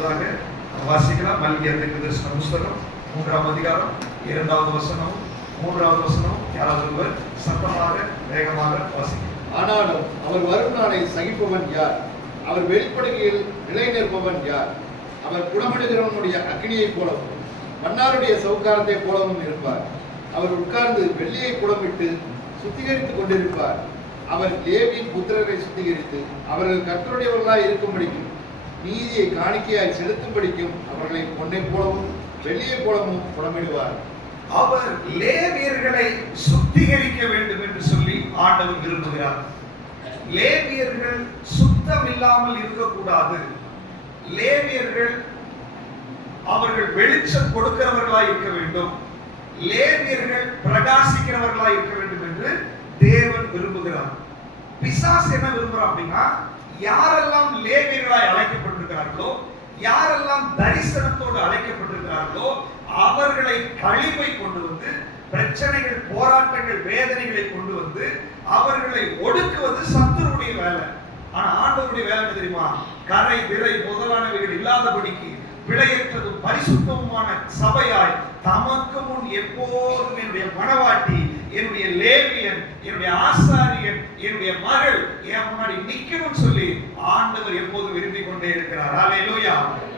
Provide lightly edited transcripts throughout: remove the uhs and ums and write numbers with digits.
என்பதாக வாசிக்கலாம். மல்கியா தீர்க்கதரிசன புஸ்தகம் 3ஆம் அதிகாரம் 2வது வசனம் 3வது வசனம். யாராவது ஒருவர் சத்தமாக வேகமாக வாசிக்கலாம். ஆனாலும் அவர் வரும் நாளை சகிப்பவன் யார்? அவர் வெளிப்படுகையில் நிலை நிற்பவன் யார்? அவர் குணமடைகிறவனுடைய அக்னியைப் போலவும் மன்னாருடைய சவுக்காரத்தை போலவும் இருப்பார். அவர் உட்கார்ந்து வெள்ளியை குளமிட்டு சுத்திகரித்துக் கொண்டிருப்பார். அவர் லேவியின் புத்திரரை சுத்திகரித்து அவர்கள் கர்த்தருடையவர்களாய் இருக்கும்படிக்கும் நீதியை காணிக்கையாய் செலுத்தும்படிக்கும் அவர்களை பொன்னை போலவும் வெள்ளியை போலவும் குணமிடுவார். அவர் லேவியர்களை சுத்திகரிக்க வேண்டும் என்று சொல்லி ஆண்டவர் விரும்புகிறார். லேவியர்கள் சுத்தம் இல்லாமல் இருக்கக்கூடாது. லேவியர்கள் அவர்கள் வெளிச்சம் கொடுக்கிறவர்களாய் இருக்க வேண்டும். லேவியர்கள் பிரகாசிக்கிறவர்களாய் இருக்க வேண்டும் என்று தேவன் விரும்புகிறார். பிசாசு என்ன விரும்புகிறார் அப்படின்னா, யாரெல்லாம் லேவியர்களாய் அழைக்கப்பட்டிருக்கிறார்களோ, யாரெல்லாம் தரிசனத்தோடு அழைக்கப்பட்டிருக்கிறார்களோ அவர்களை கழிவை கொண்டு வந்து, பிரச்சனைகள், போராட்டங்கள், வேதனைகளை கொண்டு வந்து அவர்களை ஒடுக்குவது சத்துருடைய வேலை. ஆனா ஆண்டவருடைய வேலை என்ன தெரியுமா? கரை திரை முதலானவைகள் இல்லாதபடிக்கு பிழையற்றதும் பரிசுத்தமுமான சபையாய் தமக்கு முன் எப்போதும் என்னுடைய மனவாட்டி, என்னுடைய லேவியன், என்னுடைய ஆசாரியன், என்னுடைய மகள் என் முன்னாடி நிக்கணும்னு சொல்லி ஆண்டவர் எப்போதும் விரும்பிக் கொண்டே இருக்கிறார். ஹல்லேலூயா.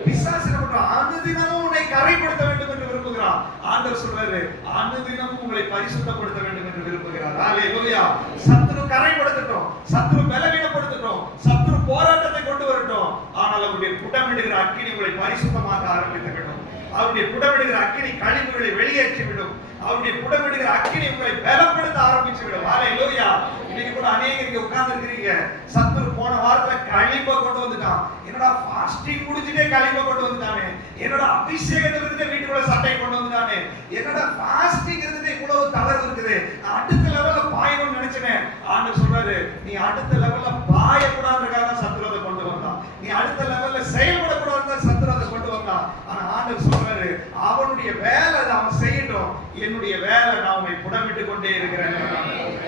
பிசாசு என்ன பண்றான்? அனுதினமும் உன்னை கரைப்படுத்த வேண்டும் என்று விரும்புகிறான். ஆண்டவர் சொல்றாரு, அனுதினமும் உங்களை பரிசுத்தப்படுத்த வேண்டும் என்று விரும்புகிறார். ஹல்லேலூயா. சத்துரு கரைப்படுத்தட்டும், சத்துரு பலவீனப்படுத்தட்டும், சத்துரு போராட்டத்தை கொண்டு வரட்டும், ஆனால் அவருடைய புடமிடுகிற அக்கினி உங்களை பரிசுத்தமாக ஆரம்பித்து விடும். அவருடைய புடமிடுகிற அக்கினி கழிவுகளை வெளியேற்றி விடும். அவருடைய புடமிடுகிற அக்கினி உங்களை பலப்படுத்த ஆரம்பிச்சு விடும். ஹல்லேலூயா. இன்னைக்கு கூட அநேகர் இங்க உட்கார்ந்து இருக்கிறீங்க. சத்துரு போன வாரத்துல கழிப்பை கொண்டு வந்துட்டான். என்னடா ஃபாஸ்டிங் முடிஞ்சிட்டே கழிப்பை கொண்டு வந்துட்டானே, என்னடா அபிஷேகத்துல இருந்து வீட்டுக்குள்ள சட்டை கொண்டு வந்துட்டானே, என்னடா ஃபாஸ்டிங் இருந்ததே இவ்வளவு தளர்வு இருக்குது, நான் அடுத்த லெவல்ல பாயணும்னு நினைச்சேன். ஆண்டவர் சொல்றாரு, நீ அடுத்த லெவல்ல பாயக்கூடாதுக்காக தான் சத்துரு அதை கொண்டு வந்தான். நீ அடுத்த லெவல்ல செயல்படக்கூடாதுன்னு சத்துரு அதை கொண்டு வந்தான். ஆனா ஆண்டவர் சொல்றாரு, அவனுடைய வேலை அவன் செய்யட்டும், என்னுடைய வேலை நான் உன்னை புடமிட்டு கொண்டே இருக்கிறேன்.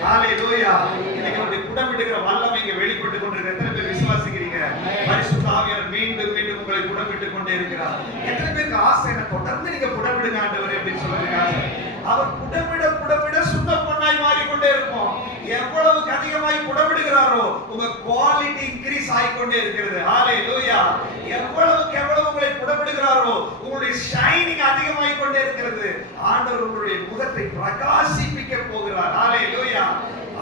ஹல்லேலூயா. இன்னைக்கு நம்முடைய புடமிடுகிற வல்லமை இங்க வெளிப்பட்டு கொண்டிருக்கிறது. எத்தனை பேர் விசுவாசிக்கிறீங்க? பரிசுத்த ஆவியானவர் மீண்டும் மீண்டும் உங்களை புடமிட்டு கொண்டே இருக்கிறார். எத்தனை பேருக்கு ஆசை, என்ன தொடர்ந்து நீங்க புடமிடுங்க ஆண்டவரே அப்படின்னு சொல்றதுக்கு ஆசை. அவர் புடமிட புடமிட சுத்த பொன்னாய் மாறிக்கொண்டே இருக்கும். எவ்வளவுக்கு அதிகமாய் புடமிடுகிறாரோ உங்க குவாலிட்டி இன்கிரீஸ் ஆகிக்கொண்டே இருக்கிறது. ஹல்லேலூயா. எவ்வளவுக்கு எவ்வளவு உங்களை புடமிடுகிறாரோ உங்களுடைய ஷைனிங் அதிகமாகிக் கொண்டே இருக்கிறது. ஆண்டவர் உங்களுடைய முகத்தை பிரகாசிப்பிக்க போகிறார். ஹல்லேலூயா.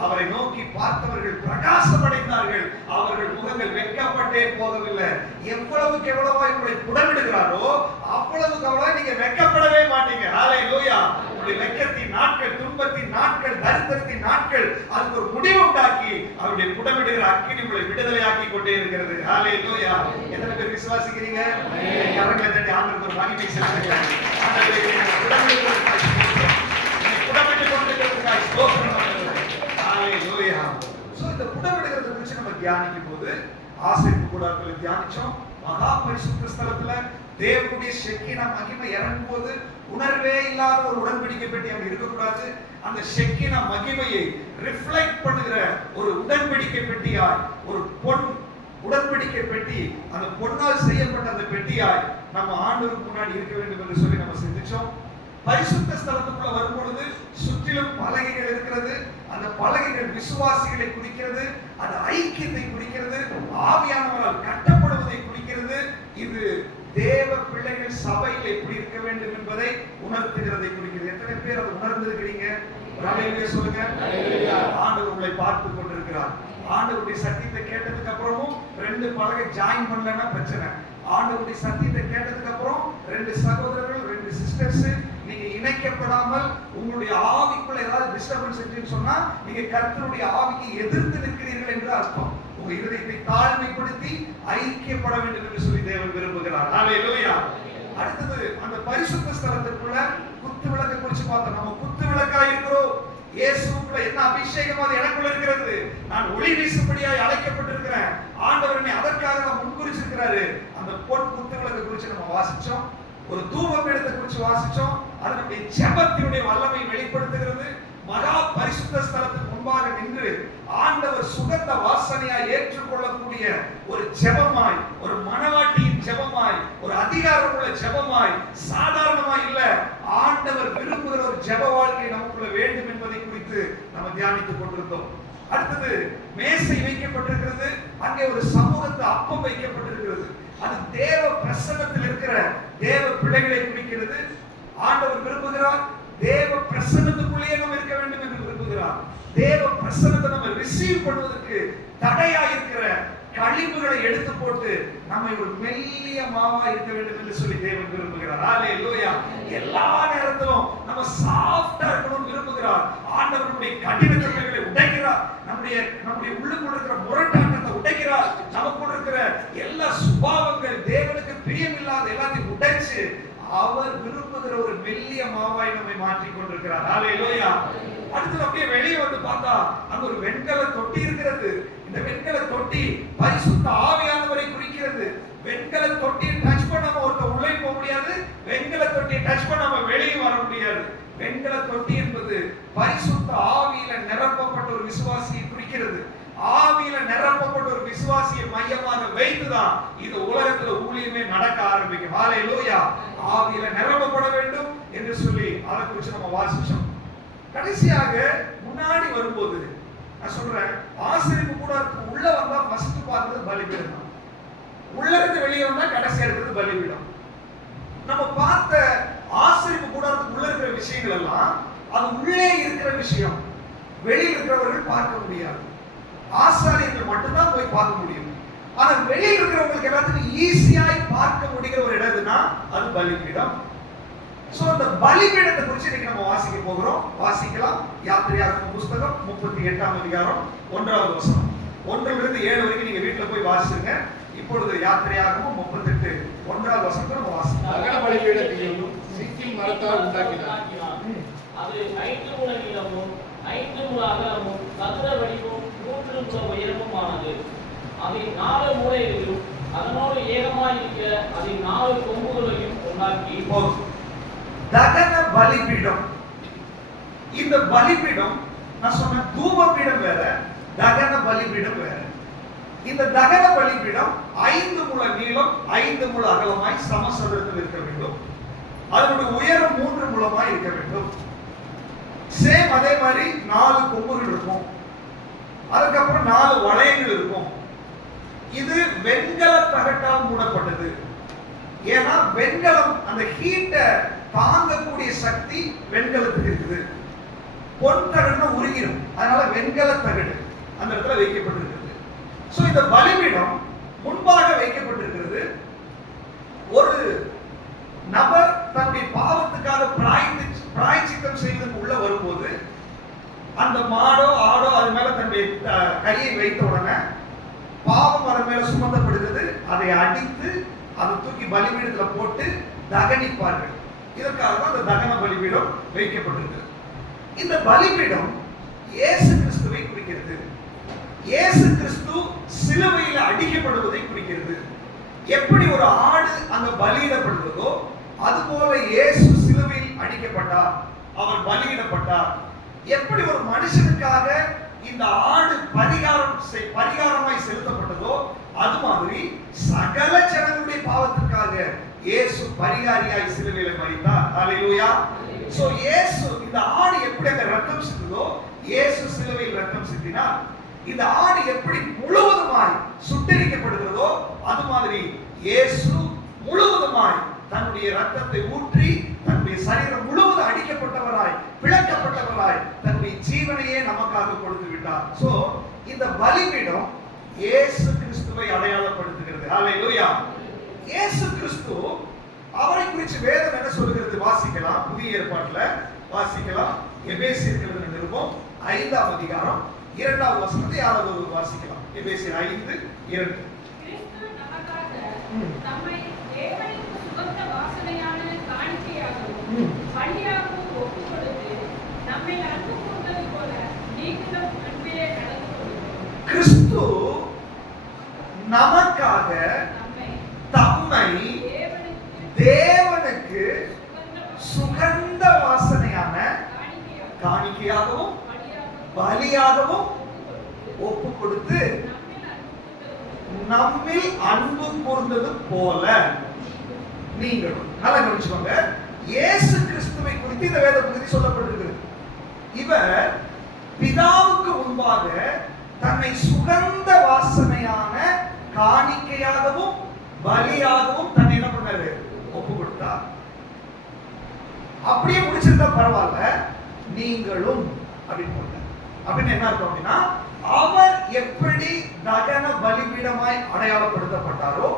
அவரை நோக்கி பார்த்தவர்கள் பிரகாசம் அடைந்தார்கள். அவர்கள் முகங்கள் வெட்கப்பட்டே போகவில்லை. எவ்வளவுக்கு எவ்வளவு உங்களை புடமிடுகிறாரோ அவ்வளவுக்கு அவ்வளவு நீங்க வெட்கப்படவே மாட்டீங்க. ஹல்லேலூயா. உங்களுடைய வெட்கத்தின் நாட்கள், துன்பத்தின் நாட்கள், தரித்திரத்தின் நாட்கள் அதுக்கு ஒரு முடிவு உண்டாக்கி அவருடைய புடமிடுகிற அக்கினி உங்களை விடுதலையாக்கி கொண்டே இருக்கிறது. ஹல்லேலூயா. எத்தனை பேர் விசுவாசிக்கிறீங்க? கரங்களை தட்டி ஆண்டவருக்கு ஒரு மகிமை செலுத்துங்க. ஆண்டவரே, புடமிட்டு கொண்டிருக்கிறதுக்காக ஸ்தோத்திரம். ஹல்லேலூயா. சோ இந்த புடமிடுகிறத குறித்து நம்ம தியானிக்கும் போது ஆசரிப்பு கூடாரத்துல தியானிச்சோம். மகா பரிசுத்த ஸ்தலத்துல தேவனுடைய ஷெக்கினா மகிமை இறங்கும் போது உணர்வே இல்லாத ஒரு உடன்படிக்கை பெட்டி அங்க இருக்கக்கூடாது. அந்த ஷெக்கினா மகிமையை ரிஃப்ளெக்ட் பண்ணுகிற ஒரு உடன்படிக்கை பெட்டியாய், ஒரு பொன் உடன்படிக்கை பெட்டி, அந்த பொன்னால் செய்யப்பட்ட அந்த பெட்டியாய் நம்ம ஆண்டவருக்கு முன்னாடி இருக்க வேண்டும் என்று சொல்லி நம்ம சிந்திச்சோம். பரிசுத்த ஸ்தலத்துக்குள்ள வரும்பொழுது சுற்றிலும் பலகைகள் இருக்கிறது. அந்த பலகைகள் விசுவாசிகளை குறிக்கிறது, அந்த ஐக்கியத்தை குறிக்கிறது, ஆவியானவரால் கட்டப்படுவதை குறிக்கிறது. இது தேவ பிள்ளைகள் சபையில் எப்படி இருக்க வேண்டும் என்பதை உணர்த்துகிறதை குறிக்கிறது. எத்தனை பேர் அதை உணர்ந்திருக்கிறீங்க? ஹல்லேலூயா சொல்லுங்க. ஆண்டவர் உங்களை பார்த்து கொண்டிருக்கிறார். ஆண்டவருடைய சத்தியத்தை கேட்டதுக்கு அப்புறமும் 2 பலகை ஜாயின் பண்ணலன்னா பிரச்சனை. ஆண்டவருடைய சத்தியத்தை கேட்டதுக்கு அப்புறம் 2 சகோதரர்கள், 2 சிஸ்டர்ஸ் நீங்க இணைக்கப்படாமல் உங்களுடைய ஆவிக்குள்ள ஏதாவது டிஸ்டர்பன்ஸ் இருக்குன்னு சொன்னா நீங்க கர்த்தருடைய ஆவிக்கு எதிர்த்து நிற்கிறீர்கள் என்று அர்த்தம். உங்க இதயத்தை தாழ்மைப்படுத்தி ஐக்கியப்பட வேண்டும் என்று சொல்லி தேவன் விரும்புகிறார். ஹல்லேலூயா. அடுத்தது அந்த பரிசுத்த ஸ்தலத்திற்குள்ள குத்து விளக்கை குறித்து பார்த்தோம். நம்ம குத்து விளக்காய் இருக்கிறோம். இயேசுவுக்குள்ள என்ன அபிஷேகம் அது எனக்குள்ள இருக்கிறது. நான் ஒளி வீசும்படியாய் அழைக்கப்பட்டிருக்கிறேன். ஆண்டவர் என்னை அதற்காக நான் முன்குறிச்சிருக்கிறாரு. அந்த பொன் குத்து விளக்கை குறித்து நம்ம வாசிச்சோம். ஒரு தூபபீடத்தை குறித்து வாசிச்சோம். அது நம்முடைய ஜெபத்தினுடைய வல்லமை வெளிப்படுத்துகிறது. மகா பரிசுத்த ஸ்தலத்துக்கு முன்பாக நின்று ஆண்டவர் சுகந்த வாசனையாய் ஏற்றுக்கொள்ளக்கூடிய ஒரு ஜெபமாய், ஒரு மனவாட்டியின் ஜெபமாய், ஒரு உள்ள ஜெபமாய் சாதாரணமாய் இல்ல, ஆண்டவர் விரும்புகிற ஒரு ஜெப வாழ்க்கை நமக்குள்ள வேண்டும் என்பதை குறித்து நம்ம தியானித்துக் கொண்டிருந்தோம். அடுத்தது மேசை வைக்கப்பட்டிருக்கிறது, அங்கே ஒரு சமூகத்து அப்பம் வைக்கப்பட்டிருக்கிறது. அது தேவ பிரசன்னத்தில் இருக்கிற தேவ பிள்ளைகளை குறிக்கிறது. ஆண்டவர் விரும்புகிறார் தேவ பிரசன்னத்துக்குள்ளேயே நம்ம இருக்க வேண்டும் என்று விரும்புகிறார். தேவ பிரசன்னத்தை நம்ம ரிசீவ் பண்ணுவதற்கு தடையா இருக்கிற கழிவுகளை எடுத்து போட்டு நம்ம ஒரு மெல்லிய மாவா இருக்க வேண்டும் என்று சொல்லி தேவன் விரும்புகிறார். ஹalleluya. எல்லா நேரத்திலும் நம்ம சாஃப்ட்டா இருக்கணும் விரும்புகிறார். ஆண்டவர் நம்முடைய கடினத்தன்மைகளை உடைக்கிறார். நம்முடைய உள்ளுக்குள்ள இருக்கிற முரட்டாட்டத்தை உடைக்கிறார். நமக்குள்ள இருக்கிற எல்லா சுபாவங்கள் தேவனுக்கு பிரியமில்லாத எல்லாத்தையும் உடைச்சு அவர் விரும்புகிற ஒரு மெல்லிய மாவாய் நம்மை மாற்றிக் கொண்டிருக்கிறார். ஹalleluya. அடுத்து அப்படியே வெளியே வந்து பார்த்தா அங்க ஒரு வெண்கல தொட்டி இருக்கிறது. இந்த வெண்கல தொட்டி பரிசுத்த ஆவியானவரை குறிக்கிறது. வெண்கல தொட்டியை டச் பண்ணாம ஒருத்தர் உள்ளே போக முடியாது, வெண்கல தொட்டியை டச் பண்ணாம வெளியே வர முடியாது. வெண்கல தொட்டி என்பது பரிசுத்த ஆவியில நிரப்பப்பட்ட ஒரு விசுவாசியை குறிக்கிறது. ஆவியில நிரப்பப்பட்ட ஒரு விசுவாசியை மையமாக வைத்துதான் இந்த உலகத்துல ஊழியமே நடக்க ஆரம்பிக்கும். ஹalleluya. ஆவியில நிரப்பப்பட வேண்டும் என்று சொல்லி அதை குறித்து நம்ம வாசிச்சோம். கடைசியாக முன்னாடி வரும்போது நான் சொல்றேன், ஆசரிப்பு கூடாரத்துக்கு உள்ள வந்தா ஃபர்ஸ்ட் பார்த்தது பலிபீடம் தான். உள்ள இருந்து வெளியே வந்தா கடைசியா இருக்கிறது பலிபீடம். நம்ம பார்த்த ஆசரிப்பு கூடாரத்துக்கு உள்ள இருக்கிற விஷயங்கள் எல்லாம் அது உள்ளே இருக்கிற விஷயம், வெளியில் இருக்கிறவர்கள் பார்க்க முடியாது. ஆசாரியர்கள் மட்டும்தான் போய் பார்க்க முடியும். ஆனா வெளியில் இருக்கிறவங்களுக்கு எல்லாத்துக்கும் ஈஸியாய் பார்க்க முடிகிற ஒரு இடம்னா அது பலிபீடம். சோ அந்த பலிபீடத்தை குறித்து இன்னைக்கு நம்ம வாசிக்க போகிறோம். வாசிக்கலாம். யாத்திரையாகமம் புத்தகம் 38ஆம் அதிகாரம் 1வது வசனம். 1லிருந்து 7 வரைக்கும் நீங்க வீட்டுல போய் வாசிங்க. இப்பொழுது யாத்திரையாகமம் 38 1வது வசனத்தை நம்ம வாசிக்கலாம். அகல பலிபீடத்தையும் சீத்திம் மரத்தால் உண்டாக்கினார். அது 5 முழ நீளமும் 5 முழ அகலமும் சதுர வடிவும் 3 முழ உயரமும் ஆனது. அதில் 4 மூலைகளிலும் அதனோடு ஏகமாய் இருக்கிற அதில் 4 கொம்புகளையும் உண்டாக்கி தகன பலிபீடம். இந்த பலிபீடம் நான் சொன்ன தூப பீடம் வேற, தகன பலிபீடம் வேற. இந்த தகன பலிபீடம் 5 முழ நீளம் 5 முழ அகலமாய் சமசதுரத்தில் இருக்க வேண்டும். அதனுடைய உயரம் 3 முழமாய் இருக்க வேண்டும். சேம் அதே மாதிரி 4 கொம்புகள் இருக்கும். அதுக்கப்புறம் 4 வளையங்கள் இருக்கும். இது வெண்கல தகட்டால் மூடப்பட்டது. ஏன்னா வெண்கலம் அந்த ஹீட்டை தாங்கக்கூடிய சக்தி வெண்கலத்துக்கு இருக்குது. பொன் தகடுனா உருகிடும், அதனால வெண்கல தகடு அந்த இடத்துல வைக்கப்பட்டிருக்கிறது. சோ இந்த பலிபீடம் முன்பாக வைக்கப்பட்டிருக்கிறது. ஒரு நபர் தன்னுடைய பாவத்துக்காக பிராயச்சித்தம் செய்வதற்கு உள்ள வரும்போது அந்த மாடோ ஆடோ அது மேல தன்னுடைய கையை வைத்த உடனே பாவம் அதன் மேல சுமந்தப்படுகிறது. அதை அடித்து அதை தூக்கி பலிபீடத்துல போட்டு தகனிப்பார்கள். இதற்காக தான் அந்த தகன பலிபீடம் வைக்கப்பட்டிருக்கிறது. இந்த பலிபீடம் இயேசு கிறிஸ்துவை குறிக்கிறது. இயேசு கிறிஸ்து சிலுவையில் அடிக்கப்படுவதை குறிக்கிறது. எப்படி ஒரு ஆடு அங்க பலியிடப்படுவதோ அதுபோல இயேசு சிலுவையில் அடிக்கப்பட்டார், அவர் பலியிடப்பட்டார். எப்படி ஒரு மனுஷனுக்காக இந்த ஆடு பரிகாரமாய் செலுத்தப்பட்டதோ அது மாதிரி சகல ஜனங்களுடைய பாவத்திற்காக இயேசு பரிகாரியாய் சிலுவையில் மரித்தார். ஹalleluya. சோ இயேசு இந்த ஆடு எப்படி அங்க ரத்தம் சிந்துதோ இயேசு சிலுவையில் ரத்தம் சிந்தினார். இந்த ஆடு எப்படி முழுவதுமாய் சுட்டெரிக்கப்படுகிறதோ அது மாதிரி இயேசு முழுவதுமாய் தன்னுடைய ரத்தத்தை ஊற்றி தன்னுடைய சரீரம் முழுவதும் அடிக்கப்பட்டவராய் பிளக்கப்பட்டவராய் தன்னுடைய ஜீவனையே நமக்காக கொடுத்து விட்டார். சோ இந்த பலிபீடம் இயேசு கிறிஸ்துவை அடையாளப்படுத்துகிறது. ஹalleluya. இயேசு கிறிஸ்து அவரை குறித்து வேதம் என்ன சொல்கிறது வாசிக்கலாம். புதிய ஏற்பாட்டுல வாசிக்கலாம். எபேசியர் நிருபம் 5ஆம் அதிகாரம் 2வது வசனத்தை யாராவது வாசிக்கலாம். எபேசியர் 5:2. கிறிஸ்து நமக்காக தம்மை தேவனுக்கு சுகந்த வாசனையான காணிக்கையாகவும் பலியாகவும் ஒப்புக்கொடுத்து நம்மை அன்பு கூர்ந்தது போல நீங்களும் அன்பிலே நடந்து கொள்ளுங்கள். கிறிஸ்து நமக்காக தம்மை தேவனுக்கு சுகந்த வாசனையான காணிக்கையாகவும் பலியாகவும் ஒப்பு கொடுத்து நம்மில் அன்பு கூர்ந்தது போல நீங்களும். நல்லா கவனிச்சுக்கோங்க. இயேசு கிறிஸ்துவை குறித்து இந்த வேத பகுதி சொல்லப்பட்டிருக்கிறது. இவர் பிதாவுக்கு முன்பாக தன்னை சுகந்த வாசனையான காணிக்கையாகவும் பலியாகவும் தன்னை என்ன பண்ணாரு? ஒப்பு கொடுத்தார். அப்படியே முடிச்சிருந்தா பரவாயில்ல, நீங்களும் அப்படின்னு போட்டார். அப்படின்னு என்ன அர்த்தம் அப்படின்னா, அவர் எப்படி தகன பலிபீடமாய் அடையாளப்படுத்தப்பட்டாரோ,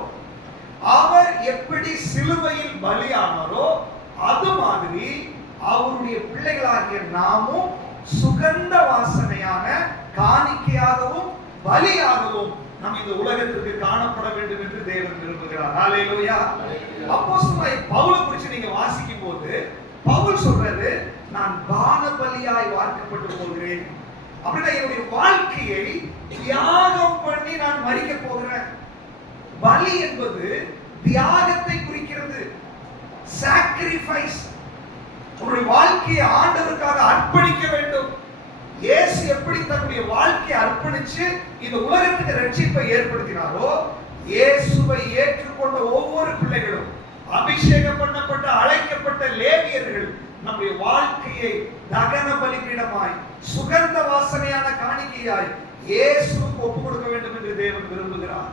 அவர் எப்படி சிலுவையில் பலியானாரோ, அது மாதிரி அவருடைய பிள்ளைகளாகிய நாமும் சுகந்த வாசனையான காணிக்கையாகவும் பலியாகவும் நம்ம இந்த உலகத்திற்கு காணப்பட வேண்டும் என்று தேவன் விரும்புகிறார். ஹல்லேலூயா. அப்போஸ்தலனாகிய பவுலை குறித்து நீங்க வாசிக்கும் போது பவுல் சொல்றாரு, நான் பான பலியாய் வார்க்கப்பட்டு போகிறேன். அப்படின்னா என்னுடைய வாழ்க்கையை தியாகம் பண்ணி நான் மரிக்க போகிறேன். பலி என்பது தியாகத்தை குறிக்கிறது. சாக்ரிஃபைஸ். உங்களுடைய வாழ்க்கையை ஆண்டவருக்காக அர்ப்பணிக்க வேண்டும். இயேசு எப்படி தன்னுடைய வாழ்க்கையை அர்ப்பணிச்சு இந்த உலகத்துக்கு ரட்சிப்பை ஏற்படுத்தினாரோ, இயேசுவை ஏற்றுக்கொண்ட ஒவ்வொரு பிள்ளைகளும், அபிஷேகம் பண்ணப்பட்ட அழைக்கப்பட்ட லேவியர்கள் நம்முடைய வாழ்க்கையை தகன பலிபீடமாய் சுகந்த வாசனையான காணிக்கையாய் இயேசுவுக்கு ஒப்பு கொடுக்க வேண்டும் என்று தேவன் விரும்புகிறார்.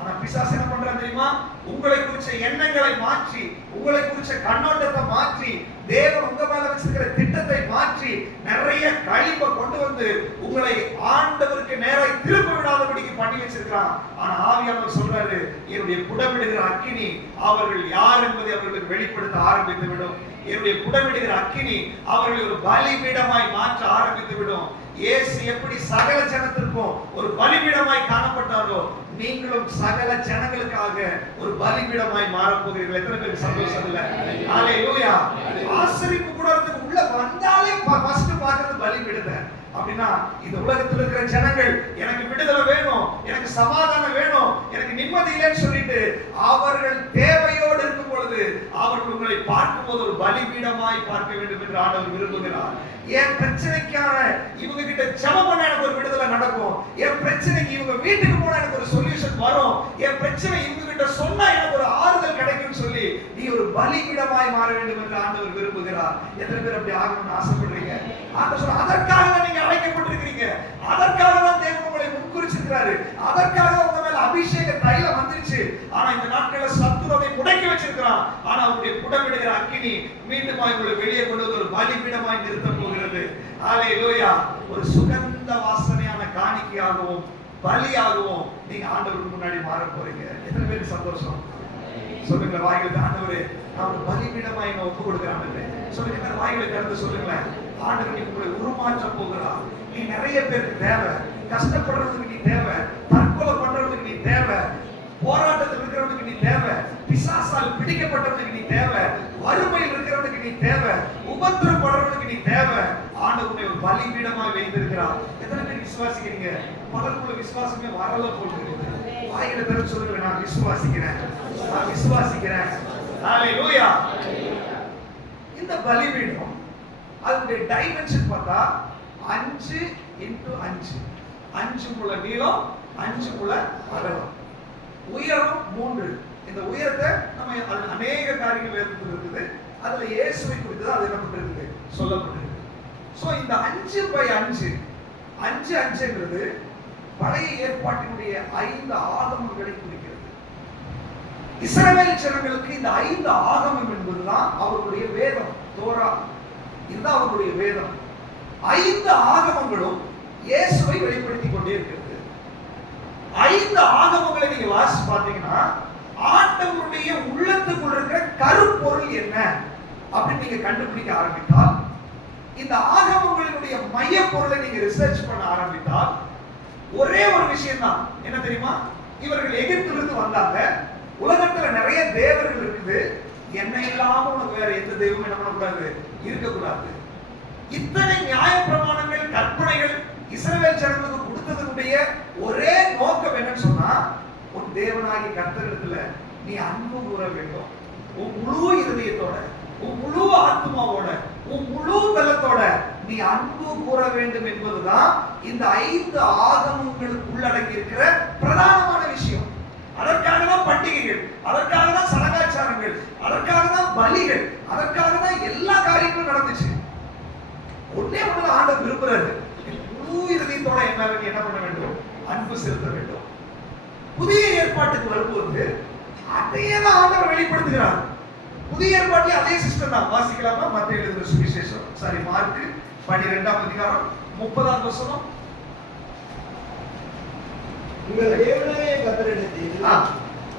ஆனா பிசாசு என்ன பண்றான் தெரியுமா? உங்களை குறிச்ச எண்ணங்களை மாற்றி, உங்களை குறிச்ச கண்ணோட்டத்தை மாற்றி, தேவன் உங்க மேல வச்சிருக்கிற திட்டத்தை மாற்றி, நிறைய கழிப்பை கொண்டு வந்து உங்களை ஆண்டவருக்கு நேராய் திருப்ப விடாதபடிக்கு பண்ணி வச்சிருக்கிறான். ஆனா ஆவியானவர் சொல்றாரு, என்னுடைய புடமிடுகிற அக்கினி அவர்கள் யார் என்பதை அவர்களுக்கு வெளிப்படுத்த ஆரம்பித்து விடும். என்னுடைய புடமிடுகிற அக்கினி அவர்களை ஒரு பலிபீடமாய் மாற்ற ஆரம்பித்து விடும். இயேசு எப்படி சகல ஜனத்திற்கும் ஒரு பலிபீடமாய் காணப்பட்டாரோ, நீங்களும் சகல ஜனங்களுக்காக ஒரு பலிபீடமாய் மாறப் போகிறீர்கள். எத்தனை பேருக்கு சந்தோஷம் இல்ல? ஹல்லேலூயா. ஆசரிப்பு கூடாரத்துக்கு உள்ள வந்தாலே ஃபர்ஸ்ட் பார்க்கிறது பலிபீடத்தை. அப்படின்னா இந்த உலகத்தில் இருக்கிற ஜனங்கள் எனக்கு விடுதலை வேணும், எனக்கு சமாதானம் வேணும், எனக்கு நிம்மதி இல்லைன்னு சொல்லிட்டு அவர்கள் தேவையோடு இருக்கும் பொழுது அவர்கள் உங்களை பார்க்கும் போது ஒரு பலிபீடமாய் பார்க்க வேண்டும் என்று ஆண்டவர் விரும்புகிறார். என் பிரச்சனைக்கான இவங்க கிட்ட ஜெபம் பண்ண எனக்கு ஒரு விடுதலை நடக்கும், என் பிரச்சனைக்கு இவங்க வீட்டுக்கு போனா எனக்கு ஒரு சொல்யூஷன் வரும், என் பிரச்சனை இவங்க கிட்ட சொன்னா எனக்கு ஒரு ஆறுதல் கிடைக்கும் சொல்லி நீ ஒரு பலிபீடமாய் மாற வேண்டும் என்று ஆண்டவர் விரும்புகிறார். எத்தனை பேர் அப்படி ஆகணும்னு ஆசைப்படுறீங்க? ஆண்டவர் சொல்ற அதற்காக தான் நீங்க அழைக்கப்பட்டிருக்கிறீங்க, அதற்காக தான் தேவன் உங்களை முன்குறிச்சிருக்கிறாரு, அதற்காக உங்க மேல அபிஷேக தைலம் வந்துருச்சு. ஆனா இந்த நாட்கள்ல சத்துரு அதை முடக்கி வச்சிருக்கிறான். ஆனா அவருடைய புடமிடுகிற அக்கினி மீண்டும் உங்களை வெளியே கொண்டு வந்து ஒரு பலிபீடமாய் நிறுத்த போகிறது. ஹல்லேலூயா. ஒரு சுகந்த வாசனையான காணிக்கையாகவும் பலியாகவும் நீங்க ஆண்டவருக்கு முன்னாடி மாற போறீங்க. எத்தனை பேருக்கு சந்தோஷம்? சொல்லுங்க வாய்களுக்கு, ஆண்டவரே நான் ஒரு பலிபீடமாய் நான் ஒப்பு கொடுக்கிறேன். சொல்லுங்க வாய்களை திறந்து சொல்லுங்களேன். ஆண்டவர் உங்களை உருமாற்ற போகிறார். நீ நிறைய பேருக்கு தேவை, கஷ்டப்படுறதுக்கு நீ தேவை, தற்கொலை பண்றதுக்கு நீ தேவை, போராட்டத்தில் இருக்கிறவனுக்கு நீ தேவை, பிசாசால் பிடிக்கப்பட்டவனுக்கு நீ தேவை, வறுமையில் இருக்கிறவனுக்கு நீ தேவை, உபத்திரப்படுறவனுக்கு நீ தேவை. ஆண்டவரை ஒரு பலிபீடமாய் வைத்திருக்கிறார். எத்தனை பேர் விசுவாசிக்கிறீங்க? பலருக்குள்ள விசுவாசமே வரல போட்டு வாயில திறந்து சொல்லுங்க, நான் விசுவாசிக்கிறேன், நான் விசுவாசிக்கிறேன். ஹல்லேலூயா. இந்த பலிபீடம் அதனுடைய டைமென்ஷன் பார்த்தா 5 x 5, 5 முழ நீளம், 5 முழ அகலம், உயரம் 3. இந்த உயரத்தை நம்ம அநேக காரியங்கள் வேதத்தில் இருக்குது. அதுல இயேசுவை குறித்து தான் அது என்ன பண்றது சொல்லப்பட்டிருக்கு. சோ இந்த 5x5, 5×5ன்றது பழைய ஏற்பாட்டினுடைய 5 ஆகமங்களை குறிக்கிறது. இஸ்ரவேல் ஜனங்களுக்கு இந்த 5 ஆகமம் என்பதுதான் அவர்களுடைய வேதம், தோரா. இதுதான் அவர்களுடைய வேதம். 5 ஆகமங்களும் இயேசுவை வெளிப்படுத்திக் கொண்டே இருக்கிறது. 5 ஆகமங்களை நீங்க வாசிச்சு பார்த்தீங்கன்னா ஆண்டவருடைய உள்ளத்துக்குள் இருக்கிற கருப்பொருள் என்ன அப்படின்னு நீங்க கண்டுபிடிக்க ஆரம்பித்தால், இந்த ஆகமங்களினுடைய மைய பொருளை நீங்க ரிசர்ச் பண்ண ஆரம்பித்தால் ஒரே ஒரு விஷயம் தான். என்ன தெரியுமா? இவர்கள் எகிப்திலிருந்து வந்தாங்க. உலகத்துல நிறைய தேவர்கள் இருக்குது, என்ன இல்லாம உனக்கு வேற எந்த தெய்வமும் என்ன பண்ணக்கூடாது, இருக்கக்கூடாது. இத்தனை நியாய பிரமாணங்கள், கற்பனைகள் இஸ்ரவேல் ஜனங்களுக்கு கொடுத்ததனுடைய ஒரே நோக்கம் என்னன்னு சொன்னா, உன் தேவனாகிய கர்த்தரிடத்துல நீ அன்பு கூற வேண்டும். உன் முழு இருதயத்தோட, உன் முழு ஆத்மாவோட, உன் முழு பலத்தோட நீ அன்பு கூற வேண்டும் என்பதுதான் இந்த 5 ஆகமங்களுக்கு உள்ளடங்கி இருக்கிற பிரதானமான விஷயம். அதற்காக தான் பண்டிகைகள், அதற்காக தான் சடங்காச்சாரங்கள், தான் பலிகள், அதற்காக தான் எல்லா காரியங்களும் நடந்துச்சு. ஒன்னே ஒண்ணு ஆண்டவர் விரும்புறாரு, முழு இருதயத்தோட என்ன பண்ண வேண்டும்? அன்பு செலுத்த வேண்டும். புதிய ஏற்பாட்டுக்கு வரும்போது அதையே தான் ஆண்டவர் வெளிப்படுத்துகிறார். புதிய ஏற்பாட்டில் அதே சிஸ்டம் தான். வாசிக்கலாமா? மத்தேயு எழுதின சுவிசேஷம், மார்க் 12ஆம் அதிகாரம் 30ஆம் வசனம். உங்கள் தேவனாகிய கர்த்தரிடத்தில்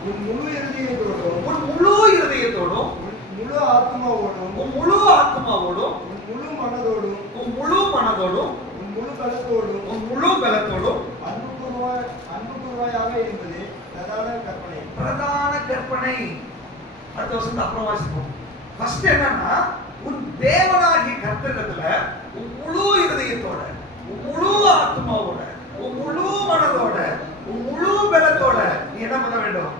உன் முழு இருதயத்தோடும், உன் முழு இருதயத்தோடும், உன் முழு ஆத்மாவோடும், உன் முழு ஆத்மாவோடும், உன் முழு மனதோடும், உன் முழு மனதோடும், உன் முழு பலத்தோடும், உன் முழு பலத்தோடும் அன்பு கூர்வாயாக என்பது பிரதான கற்பனை. பிரதான கற்பனை. அடுத்த வருஷம் அப்புறம் வாசிப்போம். ஃபர்ஸ்ட் என்னன்னா, உன் தேவனாகிய கர்த்தரிடத்துல உன் முழு இருதயத்தோட, உன் முழு ஆத்மாவோட, உன் முழு மனதோட, உன் முழு பலத்தோட நீ என்ன பண்ண வேண்டும்?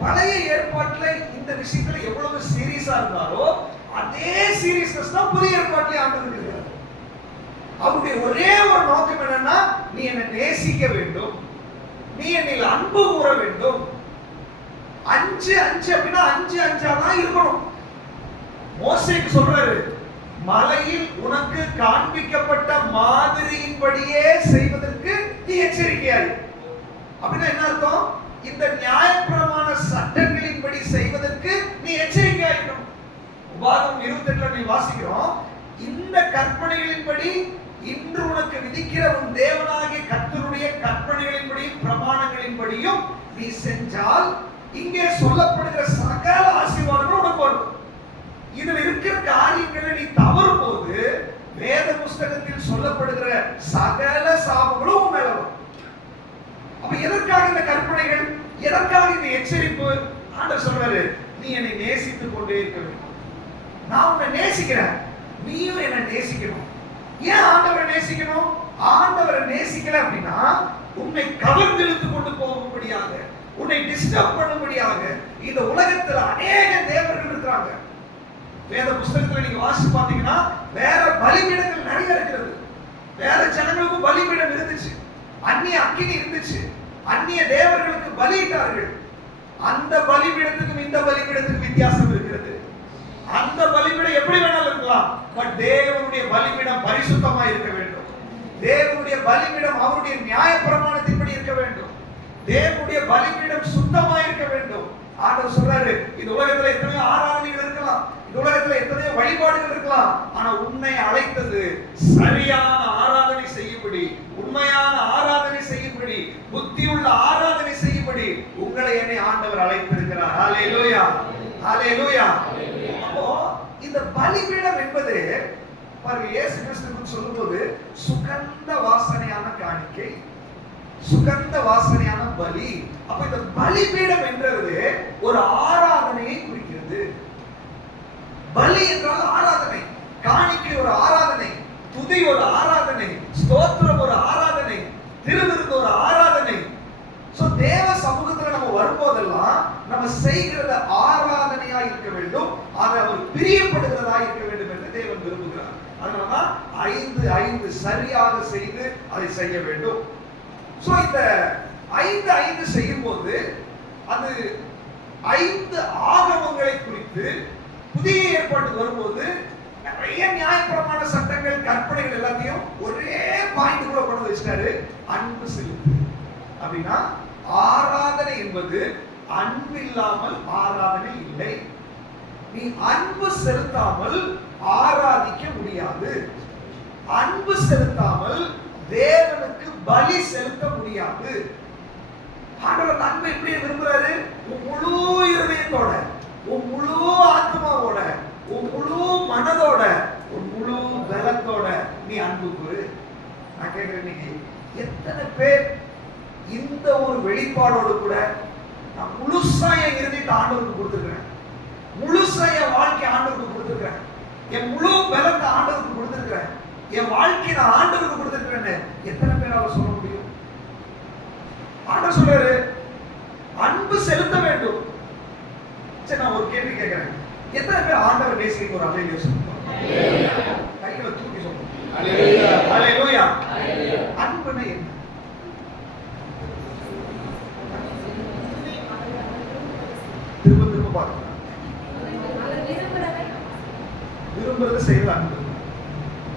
பழைய ஏற்பாட்டுல இந்த விஷயத்துல எவ்வளவு சீரியஸா இருந்தாரோ அதே சீரியஸ்னஸ் தான் புதிய ஏற்பாட்டிலே ஆண்டவர் இருக்கிறார். அவருடைய ஒரே ஒரு நோக்கம் என்னன்னா, நீ என்னை நேசிக்க வேண்டும், நீ என்னில் அன்பு கூற வேண்டும். 5 அப்படின்னா 5 தான் இருக்கணும். மோசேக்கு சொல்றாரு, மலையில் உனக்கு காண்பிக்கப்பட்ட மாதிரியின்படியே செய்வதற்கு நீ எச்சரிக்கையாய். அப்படின்னா என்ன அர்த்தம்? இந்த நியாயப்பிரமாண சட்டங்களின்படி செய்வதற்கு நீ எச்சரிக்கையாயிடும். உபாகமம் 28 நீ வாசிக்கிறோம், இந்த கற்பனைகளின்படி இன்று உனக்கு விதிக்கிற உன் தேவனாகிய கர்த்தருடைய கற்பனைகளின்படியும் பிரமாணங்களின்படியும் நீ செஞ்சால் இங்கே சொல்லப்படுகிற சகல ஆசீர்வாதங்களும் உனக்கு வரும். இதுல இருக்கிற காரியங்களை நீ தவறும் போது வேத புஸ்தகத்தில் சொல்லப்படுகிற சகல சாபங்களும் உன் மேல வரும். அப்ப எதற்காக இந்த கற்பனைகள், எதற்காக இந்த எச்சரிப்பு? ஆண்டவர் சொல்றாரு, நீ என்னை நேசித்துக் கொண்டே இருக்க வேண்டும். நான் உன்னை நேசிக்கிறேன், நீயும் என்னை நேசிக்கணும். ஏன் ஆண்டவரை நேசிக்கணும்? ஆண்டவரை நேசிக்கல அப்படின்னா உன்னை கவர்ந்து இழுத்து கொண்டு போகும்படியாக, உன்னை டிஸ்டர்ப் பண்ணும்படியாக இந்த உலகத்துல அநேக தேவர்கள் இருக்கிறாங்க. வேத புஸ்தகத்துல நீங்க வாசிச்சு பாத்தீங்கன்னா வேற பலிபீடங்கள் நிறைய இருக்கிறது. வேற ஜனங்களுக்கும் பலிபீடம் இருந்துச்சு, அந்நிய அக்கினி இருந்துச்சு, அந்நிய தேவர்களுக்கு பலியிட்டார்கள். அந்த பலிபீடத்துக்கும் இந்த பலிபீடத்துக்கும் வித்தியாசம் இருக்கிறது. அந்த பலிபீடம் எப்படி வேணாலும் இருக்கலாம், பட் தேவனுடைய பலிபீடம் பரிசுத்தமா இருக்க வேண்டும். தேவனுடைய பலிபீடம் அவருடைய நியாய பிரமாணத்தின்படி இருக்க வேண்டும். தேவனுடைய பலிபீடம் சுத்தமா இருக்க வேண்டும். ஆண்டவர் சொல்றாரு, இந்த உலகத்துல எத்தனையோ ஆராதனைகள் இருக்கலாம், இந்த உலகத்துல எத்தனையோ வழிபாடுகள் இருக்கலாம், ஆனா உன்னை அழைத்தது சரியான ஆராதனை செய்யும்படி, உண்மையான ஆராதனை செய்யும்படி, புத்தியுள்ள ஆராதனை செய்யும்படி உங்களை என்னை ஆண்டவர் அழைத்திருக்கிறார். ஹல்லேலூயா, ஹல்லேலூயா. அப்போ இந்த பலிபீடம் என்பது பாருங்க, இயேசு கிறிஸ்து சொல்லும்போது சுகந்த வாசனையான காணிக்கை, சுகந்த வாசனையான பலி. அப்ப இந்த பலிபீடம் என்றது ஒரு ஆராதனையை குறிக்கிறது. பலி என்றால் ஆராதனை, காணிக்கை ஒரு ஆராதனை, துதி ஒரு ஆராதனை, ஸ்தோத்திரம் ஒரு ஆராதனை, திருவிருந்து ஒரு ஆராதனை. சோ தேவ சமூகத்துல நம்ம வரும்போதெல்லாம் நம்ம செய்கிறது ஆராதனையா இருக்க வேண்டும், அது அவர் பிரியப்படுகிறதா இருக்க வேண்டும் என்று தேவன் விரும்புகிறார். அதனாலதான் 5 சரியாக செய்து அதை செய்ய வேண்டும். சோ இந்த 5 செய்யும் போது அது 5 ஆகமங்களை குறித்து புதிய ஏற்பாட்டுக்கு வரும்போது நிறைய நியாயப்பிரமாண சட்டங்கள், கற்பனைகள் எல்லாத்தையும் ஒரே பாயிண்ட் கூட கொண்டு வச்சிட்டாரு, அன்பு செலுத்து. அப்படின்னா ஆராதனை என்பது அன்பு இல்லாமல் ஆராதனை இல்லை. நீ அன்பு செலுத்தாமல் ஆராதிக்க முடியாது. அன்பு செலுத்தாமல் தேவனுக்கு பலி செலுத்த முடியாது. ஆண்டவர் அன்பை எப்படி விரும்புறாரு? உன் முழு இருதயத்தோட, உன் முழு ஆத்மாவோட, உன் முழு மனதோட, உன் முழு பலத்தோட நீ அன்பு கூறு. நான் கேட்கிறேன், இன்னைக்கு எத்தனை பேர் இந்த ஒரு வெளிப்பாடோடு கூட நான் முழுசா என் இருதயத்தை ஆண்டவருக்கு கொடுத்துருக்கிறேன், முழுசா என் வாழ்க்கை ஆண்டவருக்கு கொடுத்துருக்கிறேன், என் முழு பலத்தை ஆண்டவருக்கு கொடுத்துருக்கிறேன், என் வாழ்க்கை நான் ஆண்டவருக்கு கொடுத்துருக்கிறேன்னு எத்தனை பேரால சொல்ல முடியும்? ஆண்டவர் சொல்றாரு அன்பு செலுத்த வேண்டும். சரி, நான் ஒரு கேள்வி கேட்கிறேன், எத்தனை பேர் ஆண்டவர் நேசிக்க ஒரு அல்லேலூயா சொல்லுங்க? கைகளை தூக்கி சொல்லுங்க. அல்லேலூயா, அல்லேலூயா. அன்புனா என்ன? திரும்ப திரும்ப பார்க்கலாம். விரும்புறதை செய்யறது அன்பு.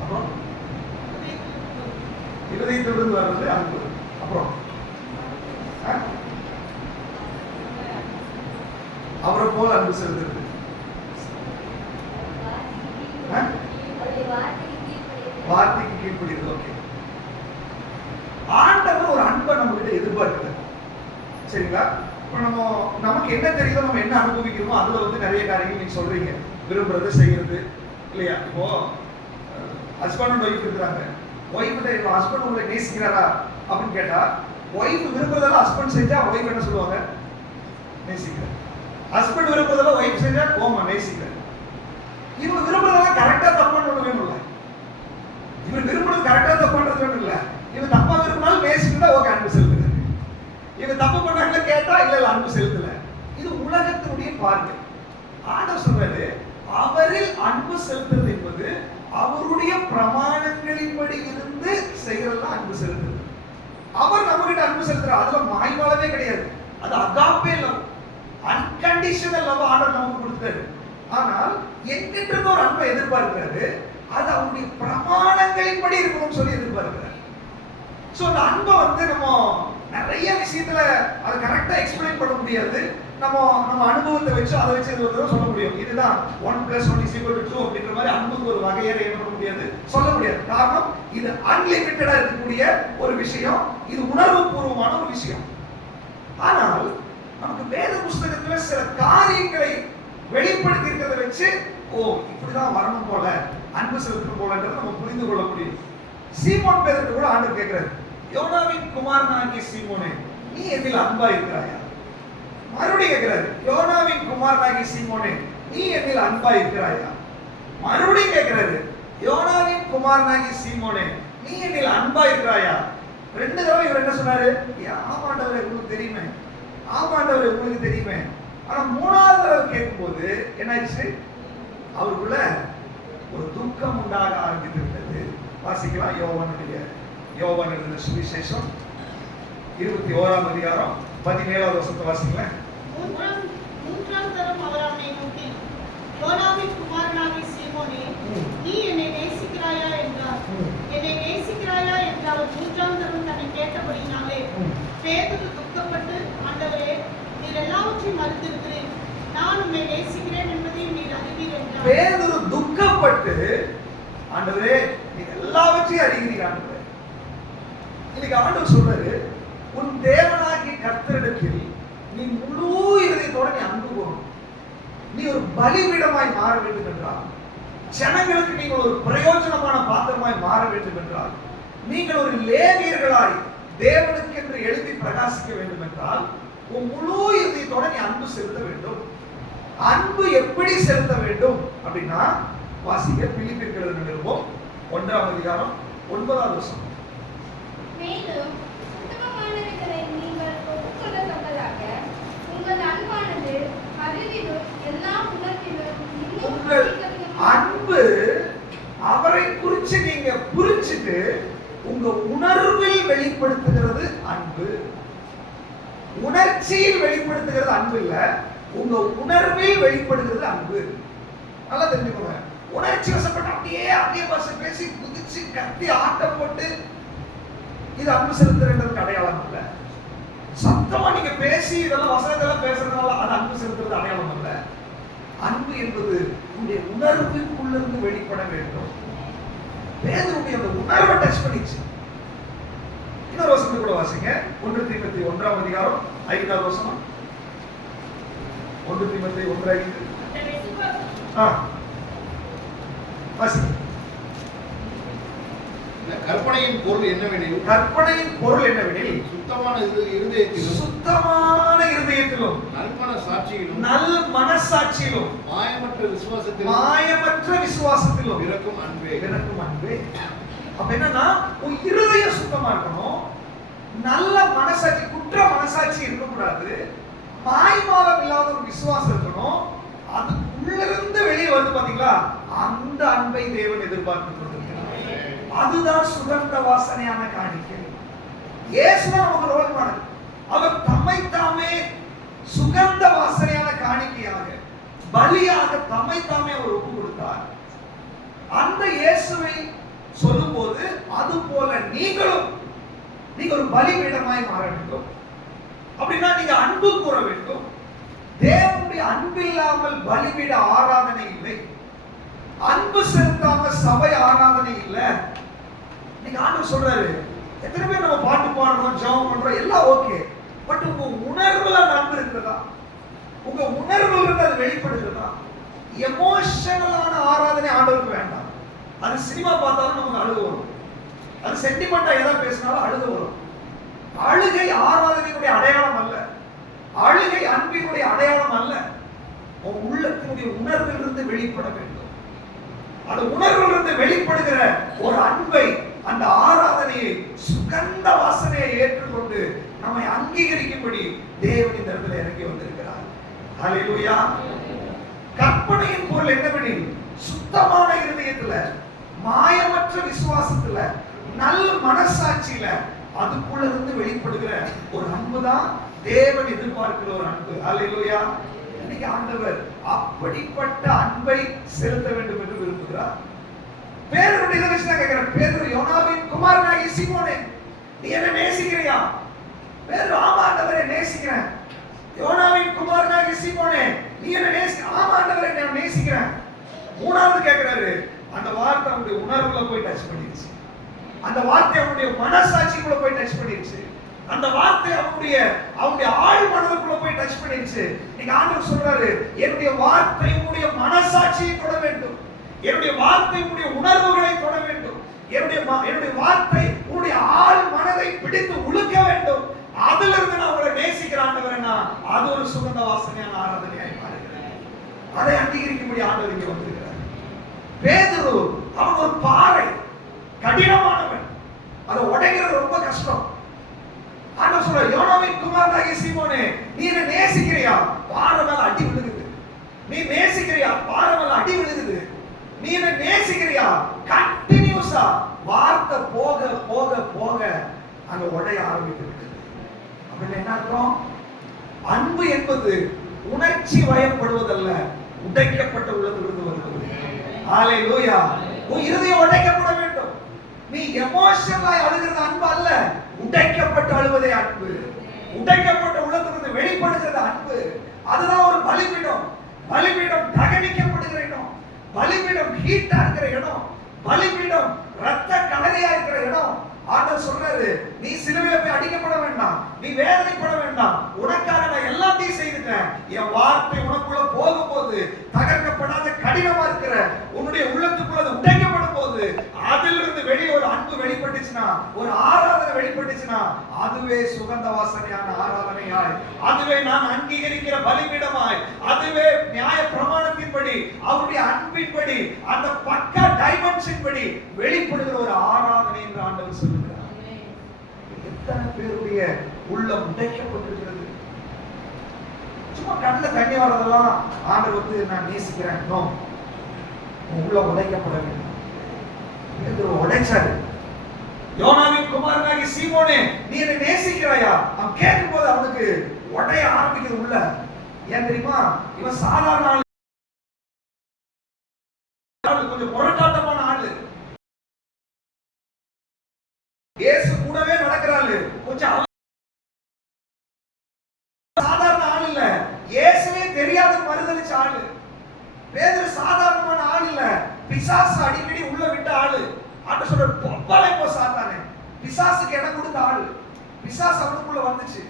அப்புறம் இருதயத்திலிருந்து வர்றது அன்பு. அப்புறம் அவரை போல அன்பு செலுத்துறது. வார்த்தைக்கு கீழ்ப்படிகிறது. ஓகே, ஆண்டவர் ஒரு அன்பை நம்ம கிட்ட எதிர்பார்க்கிறார். சரிங்களா? இப்ப நமக்கு என்ன தெரியுதோ, நம்ம என்ன அனுபவிக்கிறோமோ அதுல வந்து நிறைய காரியங்கள் நீங்க சொல்றீங்க. விரும்புறதை செய்யறது இல்லையா? இப்போ ஹஸ்பண்ட் அண்ட் ஒய்ஃப் இருக்கிறாங்க. ஒய்ஃப் ஹஸ்பண்ட் உங்களை நேசிக்கிறாரா அப்படின்னு கேட்டா, ஒய்ஃப் விரும்புறதெல்லாம் ஹஸ்பண்ட் செஞ்சா ஒய்ஃப் என்ன சொல்லுவாங்க? நேசிக்கிறேன். ஹஸ்பண்ட் விரும்புறதெல்லாம் ஒய்ஃப் செஞ்சா ஓமா நேசிக்கிறேன். இவங்க விரும்புறதெல்லாம் கரெக்டா தப்பான்னு ஒண்ணு வேணும்ல. இவன் விரும்புறது கரெக்டா தப்பான்றது வேணும் இல்ல. இவன் தப்பா விரும்பினாலும் நேசிக்கிறதா ஓகே அன்பு செலுத்துறது. இவன் தப்பு பண்ணாங்க கேட்டா இல்ல அன்பு செலுத்தல. இது உலகத்தினுடைய பார்வை. ஆண்டவர் சொல்றாரு, அவரில் அன்பு செலுத்துறது என்பது அவருடைய பிரமாணங்களின்படி இருந்து செய்யறதா அன்பு செலுத்துறது. அவர் நம்ம கிட்ட அன்பு செலுத்துறார். அதுல மாய்மாலவே கிடையாது. அது அகாப்பே லவ், அன்கண்டிஷனல் லவ் ஆண்டவர் நமக்கு கொடுத்தாரு. ஆனால் என்கிட்ட ஒரு அன்பை எதிர்பார்க்கிறாரு. அது அவருடைய பிரமாணங்களின்படி இருக்கணும்னு சொல்லி எதிர்பார்க்கிறார். சோ அந்த அன்பை வந்து நம்ம நிறைய விஷயத்துல அதை கரெக்டா எக்ஸ்பிளைன் பண்ண முடியாது. நம்ம அனுபவத்தை வச்சு அதை வச்சு இது சொல்ல முடியும். இதுதான் 1+1=2 அப்படின்ற மாதிரி அன்புக்கு ஒரு வகையறை பண்ண முடியாது, சொல்ல முடியாது. காரணம், இது அன்லிமிட்டடா இருக்கக்கூடிய ஒரு விஷயம். இது உணர்வு பூர்வமான ஒரு விஷயம். ஆனால் நமக்கு வேத புஸ்தகத்துல சில காரியங்களை வெளிப்படுத்தி இருக்கிறத வச்சு ஓ இப்படிதான் வரணும் போல, அன்பு செலுத்தணும் போலன்றதை நம்ம புரிந்து கொள்ள முடியும். சீமோன் பேதுரு கூட ஆண்டவர் கேட்கிறாரு, யோனாவின் குமாரனாகிய சீமோனே, நீ என்னில் அன்பா இருக்கிறாயா? மறுபடியும் கேட்கிறாரு, யோனாவின் குமாரனாகிய சீமோனே, நீ என்னில் அன்பா இருக்கிறாயா? மறுபடியும் கேட்கிறாரு, யோனாவின் குமாரனாகிய சீமோனே, நீ என்னில் அன்பா இருக்கிறாயா? 2 தடவை இவர் என்ன சொன்னாரு? ஆமாண்டவரே உங்களுக்கு தெரியுமே, ஆமாண்டவரே உங்களுக்கு தெரியுமே. ஆனா 3வது தடவை கேட்கும்போது என்னாச்சு? அவருக்குள்ள ஒரு துக்கம் உண்டாக ஆரம்பித்து விட்டது. வாசிக்கலாம், யோவான் எழுதின சுவிசேஷம் 21ஆம் அதிகாரம் 17வது வசனத்தை வாசிக்கலாம். மூன்றாம் தரம் அவர் அவனை நோக்கி, யோனாவின் குமாரனாகிய சீமோனே, நீ என்னை நேசிக்கிறாயா என்றார். என்னை நேசிக்கிறாயா என்று அவர் 3ஆம் தரம் தன்னை கேட்டபடினாலே பேதுரு துக்கப்பட்டு, ஆண்டவரே, நீர் எல்லாவற்றையும் அறிந்திருக்கிறேன், நான் உம்மை நேசிக்கிறேன் என்பதையும் நீர் அறிவீர் என்றார். பேதுரு துக்கப்பட்டு, ஆண்டவரே நீர் எல்லாவற்றையும் அறிகிறீர் ஆண்டவரே. இன்னைக்கு ஆண்டவர் சொல்றாரு, உன் தேவனாகிய கர்த்தரிடத்தில் நீ முழு இதயத்தோட நீ அன்பு கூறணும். நீ ஒரு பலிபீடமாய் மாற வேண்டும் என்றால், ஜனங்களுக்கு நீங்கள் ஒரு பிரயோஜனமான பாத்திரமாய் மாற வேண்டும் என்றால், நீங்கள் ஒரு லேவியர்களாய் தேவனுக்கு என்று எழுதி பிரகாசிக்க வேண்டும் என்றால், உன் முழு இதயத்தோட நீ அன்பு செலுத்த வேண்டும். அன்பு எப்படி செலுத்த வேண்டும் அப்படின்னா, வாசிக்க பிலிப்பியர் எழுதின நிருபம் 1ஆம் அதிகாரம் 9வது வசனம். மேலும் உத்தமமானவைகளை நீங்கள் ஒப்புக்கொள்ளத்தக்கதாக உங்கள் அன்பானது அறிவிலும் எல்லா உணர்விலும் உங்கள் அன்பு அவரை குறித்து நீங்க புரிஞ்சுட்டு உங்க உணர்வில் வெளிப்படுத்துகிறது அன்பு. உணர்ச்சியில் வெளிப்படுத்துகிறது அன்பு இல்ல, உங்க உணர்வில் வெளிப்படுகிறது அன்பு. நல்லா தெரிஞ்சுக்கோங்க. உணர்ச்சி வசப்பட்டு அப்படியே பாஷை பேசி குதிச்சு கத்தி ஆட்டம் போட்டு இது அன்பு செலுத்துறதுக்கு அடையாளம் இல்ல. சத்தமா நீங்க பேசி இதெல்லாம் வசனத்தெல்லாம் பேசுறதுனால அது அன்பு செலுத்துறது அடையாளம் இல்ல. அன்பு என்பது உங்களுடைய உணர்வுக்குள்ளிருந்து வெளிப்பட வேண்டும். பேதுருடைய அந்த உணர்வை டச் பண்ணிச்சு. இன்னொரு வசனத்தை கூட வாசிங்க, 1 தீமோத்தேயு 1ஆம் அதிகாரம் 5வது வசனம். 1 தீமோத்தேயு 1:5. வாசிங்க. கற்பனையின் பொருள் என்னவெனில், கற்பனையின் பொருள் என்னவெனில், சுத்தமான இருதயத்திலும், சுத்தமான இருதயத்திலும், நல்மன சாட்சியிலும், நல் மனசாட்சியிலும், மாயமற்ற விசுவாசத்திலும், மாயமற்ற விசுவாசத்திலும் இருக்கும் அன்பே. இருக்கும் அன்பே. அப்ப என்னன்னா, உன் இருதயம் சுத்தமா இருக்கணும், நல்ல மனசாட்சி, குற்ற மனசாட்சி இருக்கக்கூடாது, மாய்மாலம் இல்லாத ஒரு விசுவாசம் இருக்கணும். அதுக்குள்ளிருந்து வெளியே வந்து பாத்தீங்களா, அந்த அன்பை தேவன் எதிர்பார்த்து கொண்டிருக்கிறார். அதுதான் சுகந்த வாசனையான காணிக்கை. இயேசுதான் நமக்கு ரோல் மாடல். அவர் தம்மை தாமே சுகந்த வாசனையான காணிக்கையாக, பலியாக தம்மை தாமே அவர் ஒப்பு கொடுத்தார். அந்த இயேசுவை சொல்லும்போது அது போல நீங்களும் நீங்க ஒரு பலிபீடமாய் மாற வேண்டும். அப்படின்னா நீங்க அன்பு கூற வேண்டும். தேவனுடைய அன்பில்லாமல் பலிபீட ஆராதனை இல்லை. அன்பு செலுத்தாம சபை ஆராதனை இல்லை. நீங்க ஆண்டவர் சொல்றாரு, எத்தனை பேர் நம்ம பாட்டு பாடுறோம், ஜெபம் பண்றோம், எல்லாம் ஓகே. பட் உங்க உணர்வுல அன்பு இருக்கிறதா? உங்க உணர்வுல இருந்து அது வெளிப்படுகிறதா? எமோஷனலான ஆராதனை ஆண்டவருக்கு வேண்டாம். அது சினிமா பார்த்தாலும் நமக்கு அழுக வரும். அது சென்டிமெண்டா ஏதாவது பேசினாலும் அழுக வரும். அழுகை ஆராதனையுடைய அடையாளம் அல்ல. அழுகை அன்பினுடைய அடையாளம் அல்ல. உன் உள்ளத்தினுடைய உணர்விலிருந்து வெளிப்பட வேண்டும். அந்த உணர்விலிருந்து வெளிப்படுகிற ஒரு அன்பை, அந்த ஆராதனையை, சுகந்த வாசனையை ஏற்றுக்கொண்டு நம்மை அங்கீகரிக்கும்படி தேவன் இந்த இடத்துல இறங்கி வந்திருக்கிறார். ஹல்லேலூயா. கற்பனையின் பொருள் என்னவெனில், சுத்தமான இருதயத்துல, மாயமற்ற விசுவாசத்துல, நல்ல மனசாட்சியில அதுக்குள்ள இருந்து வெளிப்படுகிற ஒரு அன்பு தான் தேவன் எதிர்பார்க்கிற ஒரு அன்பு. ஹல்லேலூயா. இன்னைக்கு ஆண்டவர் அப்படிப்பட்ட அன்பை செலுத்த வேண்டும் என்று விரும்புகிறார். பேதுருடைய இதை வச்சு நான் கேட்கிறேன், பேதுரு, யோனாவின் குமாரனாகிய சீமோனே, நீ என்ன நேசிக்கிறியா? பேதுரு, ஆமா ஆண்டவரே நேசிக்கிறேன். யோனாவின் குமாரனாகிய சீமோனே, நீ என்ன நேசிக்கிற? ஆமா ஆண்டவரே நான் நேசிக்கிறேன். மூணாவது கேட்கிறாரு, அந்த வார்த்தை அவனுடைய உணர்வுல போய் டச் பண்ணிடுச்சு. அந்த வார்த்தை அவனுடைய மனசாட்சிக்குள்ள போய் டச் பண்ணிடுச்சு. அந்த வார்த்தை அவனுடைய ஆழ் மனதுக்குள்ள போய் டச் பண்ணிடுச்சு. நீங்க ஆண்டவர் சொல்றாரு, என்னுடைய வார்த்தை உன்னுடைய மனசாட்சியை தொட வேண்டும். என்னுடைய வார்த்தை உன்னுடைய உணர்வுகளை தொட வேண்டும். என்னுடைய வார்த்தை உன்னுடைய ஆழ் மனதை பிடித்து உழுக்க வேண்டும். அதுல இருந்து நான் உங்களை நேசிக்கிற ஆண்டவரேனா, அது ஒரு சுகந்த வாசனையான ஆராதனையாய் மாறுகிறது. அதை அங்கீகரிக்கும்படி ஆண்டவர் இங்கே வந்திருக்கிறார். பேதுரு, அவன் ஒரு பாறை, கடினமானவன். அதை உடைக்கிறது ரொம்ப கஷ்டம். ஆண்டவர் சொல்ற, யோனாவின் குமாரனாகிய சீமோனே, நீ என்ன நேசிக்கிறியா? பாறை மேல அடி விழுகுது. நீ நேசிக்கிறியா? பாறை மேல அடி விழுகுது. நீ என்ன நேசிக்கிறியா? கண்டினியூஸா வார்த்தை போக போக போக அங்க உடைய ஆரம்பித்து இருக்குது. அப்படின்னா என்ன அர்த்தம்? அன்பு என்பது உணர்ச்சி வயப்படுவதல்ல, உடைக்கப்பட்ட உள்ளத்திலிருந்து வருவது. ஹல்லேலூயா. உன் இருதயம் உடைக்கப்பட வேண்டும். நீ எமோஷனலாய் அழுகிறது அன்பு அல்ல, உடைக்கப்பட்டு அழுவதே அன்பு. உடைக்கப்பட்ட உள்ளத்திலிருந்து வெளிப்படுகிறது அன்பு. அதுதான் ஒரு பலிபீடம். பலிபீடம் தகனிக்கப்படுகிற இடம். பலிபீடம் ஹீட்டா இருக்கிற இடம். பலிபீடம் ரத்த கலரையா இருக்கிற இடம். ஆண்டவர் சொல்றாரு, நீ சிலுவையில போய் அடிக்கப்பட வேண்டாம், நீ வேதனைப்பட வேண்டாம். உனக்காக நான் எல்லாத்தையும் செய்துட்டேன். என் வார்த்தை உனக்குள்ள போகும்போது, தகர்க்கப்படாத கடினமா இருக்கிற உன்னுடைய உள்ளத்துக்குள்ள உடைக்கப்படும் போது, அதிலிருந்து வெளியே ஒரு அன்பு வெளிப்பட்டுச்சுன்னா, ஒரு ஆராதனை வெளிப்பட்டுச்சுன்னா, அதுவே சுகந்த வாசனையான ஆராதனையாய், அதுவே நான் அங்கீகரிக்கிற பலிபீடமாய், அதுவே நியாய பிரமாணத்தின்படி, அவருடைய அன்பின்படி, அந்த பக்க டைமென்ஷன் படி வெளிப்படுகிற ஒரு ஆராதனை என்று ஆண்டவர் சொல்லுகிறார். எத்தனை பேருடைய உள்ளம் உடைக்கப்பட்டிருக்கிறது. சும்மா கண்ணுல தண்ணி வரதெல்லாம் ஆண்டவர் வந்து நான் நேசிக்கிறேன். உள்ள உடைக்கப்பட வேண்டும். உடைச்சாரு. யோனாவின் குமாரனாகிய சீமோனே, நீ என்னை நேசிக்கிறாயா? அவன் கேட்கும் போது அவனுக்கு உடைய ஆரம்பிக்கிறது உள்ள. ஏன் தெரியுமா? இவன் சாதாரண ஆளு, கொஞ்சம் முரட்டாட்டமான ஆளு. இயேசு கூடவே நடக்கிறாரு. கொஞ்சம் சாதாரண ஆள் இல்ல. இயேசுவே தெரியாத மறுதலிச்ச ஆளு. பேதுரு சாதாரணமான ஆள் இல்ல. பிசாசு அடிக்கடி உள்ள விட்ட ஆளு. ஆண்டவர் சொல்ற, பொப்பாலே போ சாத்தானே. பிசாசுக்கு இடம் கொடுத்த ஆளு. பிசாசு அவனுக்குள்ள வந்துச்சு,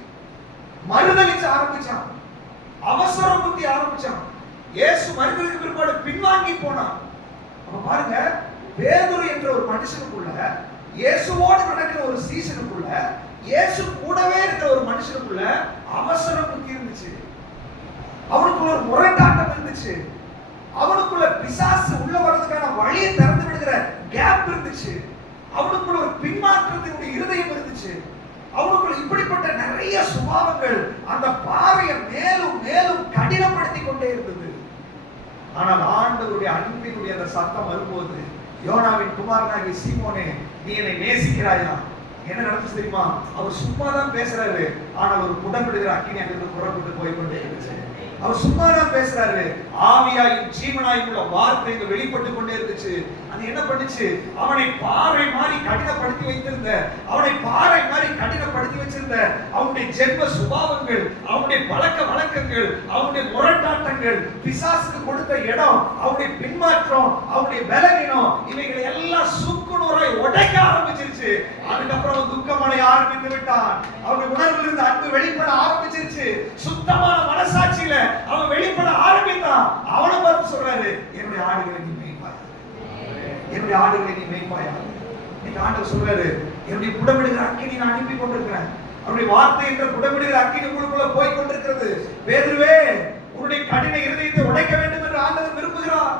மறுதலிச்ச ஆரம்பிச்சான், அவசர புத்தி ஆரம்பிச்சான். இயேசு மறுதலுக்கு பிற்பாடு பின்வாங்கி போனான். அப்ப பாருங்க, பேதுரு என்ற ஒரு மனுஷனுக்குள்ள, இயேசுவோடு நடக்கிற ஒரு சீசனுக்குள்ள, இயேசு கூடவே இருக்கிற ஒரு மனுஷனுக்குள்ள அவசர புத்தி இருந்துச்சு. அவனுக்குள்ள ஒரு முரட்டாட்டம் இருந்துச்சு. அவனுக்குள்ள பிசாசு உள்ள வர்றதுக்கான வழியை திறந்து விடுகிற கேப் இருந்துச்சு. அவனுக்குள்ள ஒரு பின்மாற்றத்தினுடைய இருதயம் இருந்துச்சு. அவனுக்குள்ள இப்படிப்பட்ட நிறைய சுபாவங்கள் அந்த பாறையை மேலும் மேலும் கடினப்படுத்தி கொண்டே இருந்தது. ஆனால் ஆண்டவருடைய அன்பினுடைய அந்த சத்தம் வரும்போது, யோனாவின் குமாரனாகிய சீமோனே, நீ என்னை நேசிக்கிறாயா? என்ன நடந்துச்சு தெரியுமா? அவர் சும்மா தான் பேசுறாரு, ஆனால் ஒரு புடமிடுகிற அக்கினி அங்கிருந்து புறப்பட்டு போய் கொண்டே இருந்துச்சு. அவர் சும்மா தான் பேசுறாரு. ஆவியாயும் ஜீவனாயும் உள்ள வார்த்தை இங்க வெளிப்பட்டு கொண்டே இருந்துச்சு. அது என்ன பண்ணுச்சு? அவனை பாறை மாதிரி கடினப்படுத்தி வைத்திருந்த, அவனை பாறை மாதிரி கடினப்படுத்தி வச்சிருந்த அவனுடைய ஜென்ம சுபாவங்கள், அவனுடைய பழக்க வழக்கங்கள், அவனுடைய முரட்டாட்டங்கள், பிசாசுக்கு கொடுத்த இடம், அவனுடைய பின்மாற்றம், அவனுடைய பலவீனம், இவைகளை எல்லாம் சுக்குநூறாய் உடைக்க ஆரம்பிச்சிருச்சு. அதுக்கப்புறம் துக்கமடைய ஆரம்பித்து விட்டான். அவனுடைய உணர்வில் இருந்து அன்பு வெளிப்பட ஆரம்பிச்சிருச்சு. சுத்தமான மனசாட்சியில அவன் வெளிப்பட ஆரம்பித்தான். அவனை பார்த்து சொல்றாரு, என்னுடைய ஆடுகளை நீ மேய்ப்பாயா, என்னுடைய ஆடுகளை நீ மேய்ப்பாயா. இன்னைக்கு ஆண்டவர் சொல்றாரு, என்னுடைய புடமிடுகிற அக்கினி நான் அனுப்பி கொண்டிருக்கிறேன். அவருடைய வார்த்தை என்ற புடமிடுகிற அக்கினி உங்களுக்குள்ள போய் கொண்டிருக்கிறது. பேதுருவே, உன்னுடைய கடின இருதயத்தை உடைக்க வேண்டும் என்று ஆண்டவர் விரும்புகிறார்.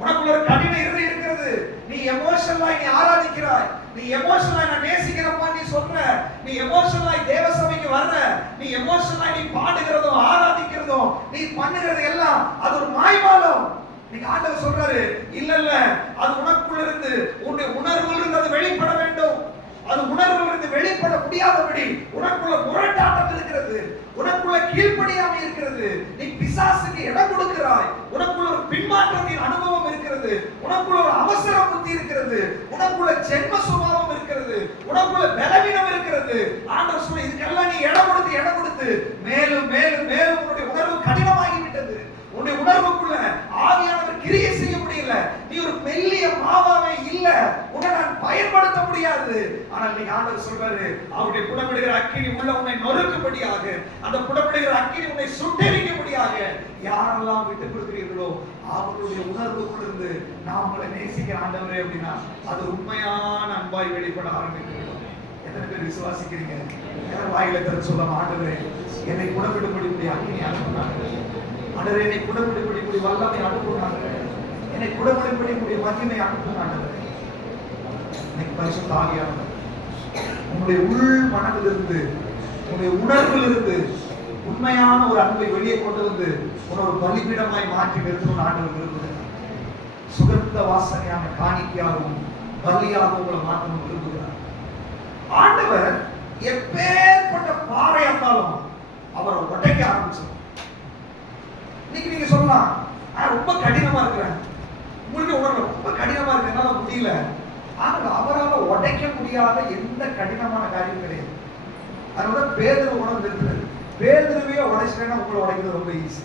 உனக்குள்ள ஒரு கடின இருதயம் இருக்கிறது. நீ எமோஷனலாய் நீ ஆராதிக்கிறாய், நீ எமோஷனலாய் நான் நேசிக்கிறப்பா நீ சொல்ற, நீ எமோஷனலாய் தேவ சபைக்கு வர்ற, நீ எமோஷனலாய் நீ பாடுகிறதும் ஆராதிக்கிறதும் நீ பண்ணுகிறது எல்லாம் அது ஒரு மாய்மாலம். நீங்க ஆண்டவர் சொல்றாரு, இல்ல இல்ல, அது உனக்குள்ள இருந்து உன்னுடைய உணர்வுல இருந்து அது வெளிப்பட வேண்டும். அது உணர்வுல இருந்து வெளிப்பட முடியாதபடி உனக்குள்ள முரட்டாட்டம் இருக்கிறது, உனக்குள்ள கீழ்ப்படியாமை இருக்கிறது, நீ பிசாசுக்கு இடம் கொடுக்கிறாய், உனக்குள்ள ஒரு பின்மாற்றத்தின் அனுபவம் இருக்கிறது, உனக்குள்ள ஒரு அவசர புத்தி இருக்கிறது, உனக்குள்ள ஜென்ம சுபாவம் இருக்கிறது, உனக்குள்ள பலவீனம் இருக்கிறது. ஆண்டவர் சொல்ல, இதுக்கெல்லாம் நீ இடம் கொடுத்து மேலும் மேலும் மேலும் உன்னுடைய உணர்வு கடினமாகி விட்டது. உன்னுடைய உணர்வுக்குள்ள ஆவியானவர் கிரியை செய்ய முடியல. நீ ஒரு மெல்லிய மாவாவே இல்ல, உன்னை நான் பயன்படுத்த முடியாது. ஆனால் நீ ஆண்டவர் சொல்றாரு, அவருடைய புடமிடுகிற அக்கினி உள்ள உன்னை நொறுக்கும்படியாக, அந்த புடமிடுகிற அக்கினி உன்னை சுட்டெரிக்கும்படியாக யாரெல்லாம் விட்டு கொடுக்கிறீர்களோ அவர்களுடைய உணர்வுக்குள்ளிருந்து நான் உங்களை நேசிக்கிற ஆண்டவரே அப்படின்னா அது உண்மையான அன்பாய் வெளிப்பட ஆரம்பிக்கிறோம். எத்தனை பேர் விசுவாசிக்கிறீங்க? யார் வாயில திறந்து சொல்லலாம், ஆண்டவரே என்னை குணப்படும்படி அக்கினி அனுப்புனாங்க, ஆண்டவரே என்னை குணப்படும்படி வல்லமை அனுப்புனாங்க, என்னை குணப்படும்படி மகிமை அனுப்புனாங்க. இன்னைக்கு பரிசுத்த ஆவியானவர் உங்களுடைய உள் மனதிலிருந்து, உங்களுடைய உணர்விலிருந்து உண்மையான ஒரு அன்பை வெளியே கொண்டு வந்து ஒரு பலிபீடமாய் மாற்றி நிறுத்தணும் ஆண்டவர் விரும்புகிறார். சுகந்த வாசனையான காணிக்கையாகவும் பலியாகவும் உங்களை மாற்றணும் விரும்புகிறார். ஆண்டவர் எப்பேற்பட்ட பாறை இருந்தாலும் அவரை உடைக்க ஆரம்பிச்சார். இன்னைக்கு நீங்க சொல்லலாம், ரொம்ப கடினமா இருக்கிறேன், உங்களுக்கு உணர்வு ரொம்ப கடினமா இருக்கு, என்னால முடியல. ஆனால் அவரால் உடைக்க முடியாத எந்த கடினமான காரியம் கிடையாது. அதனால பேதுரு உணர்ந்து இருக்கிறது. பேதுருவே உடைச்சிட்டேன்னா உங்களை உடைக்கிறது ரொம்ப ஈஸி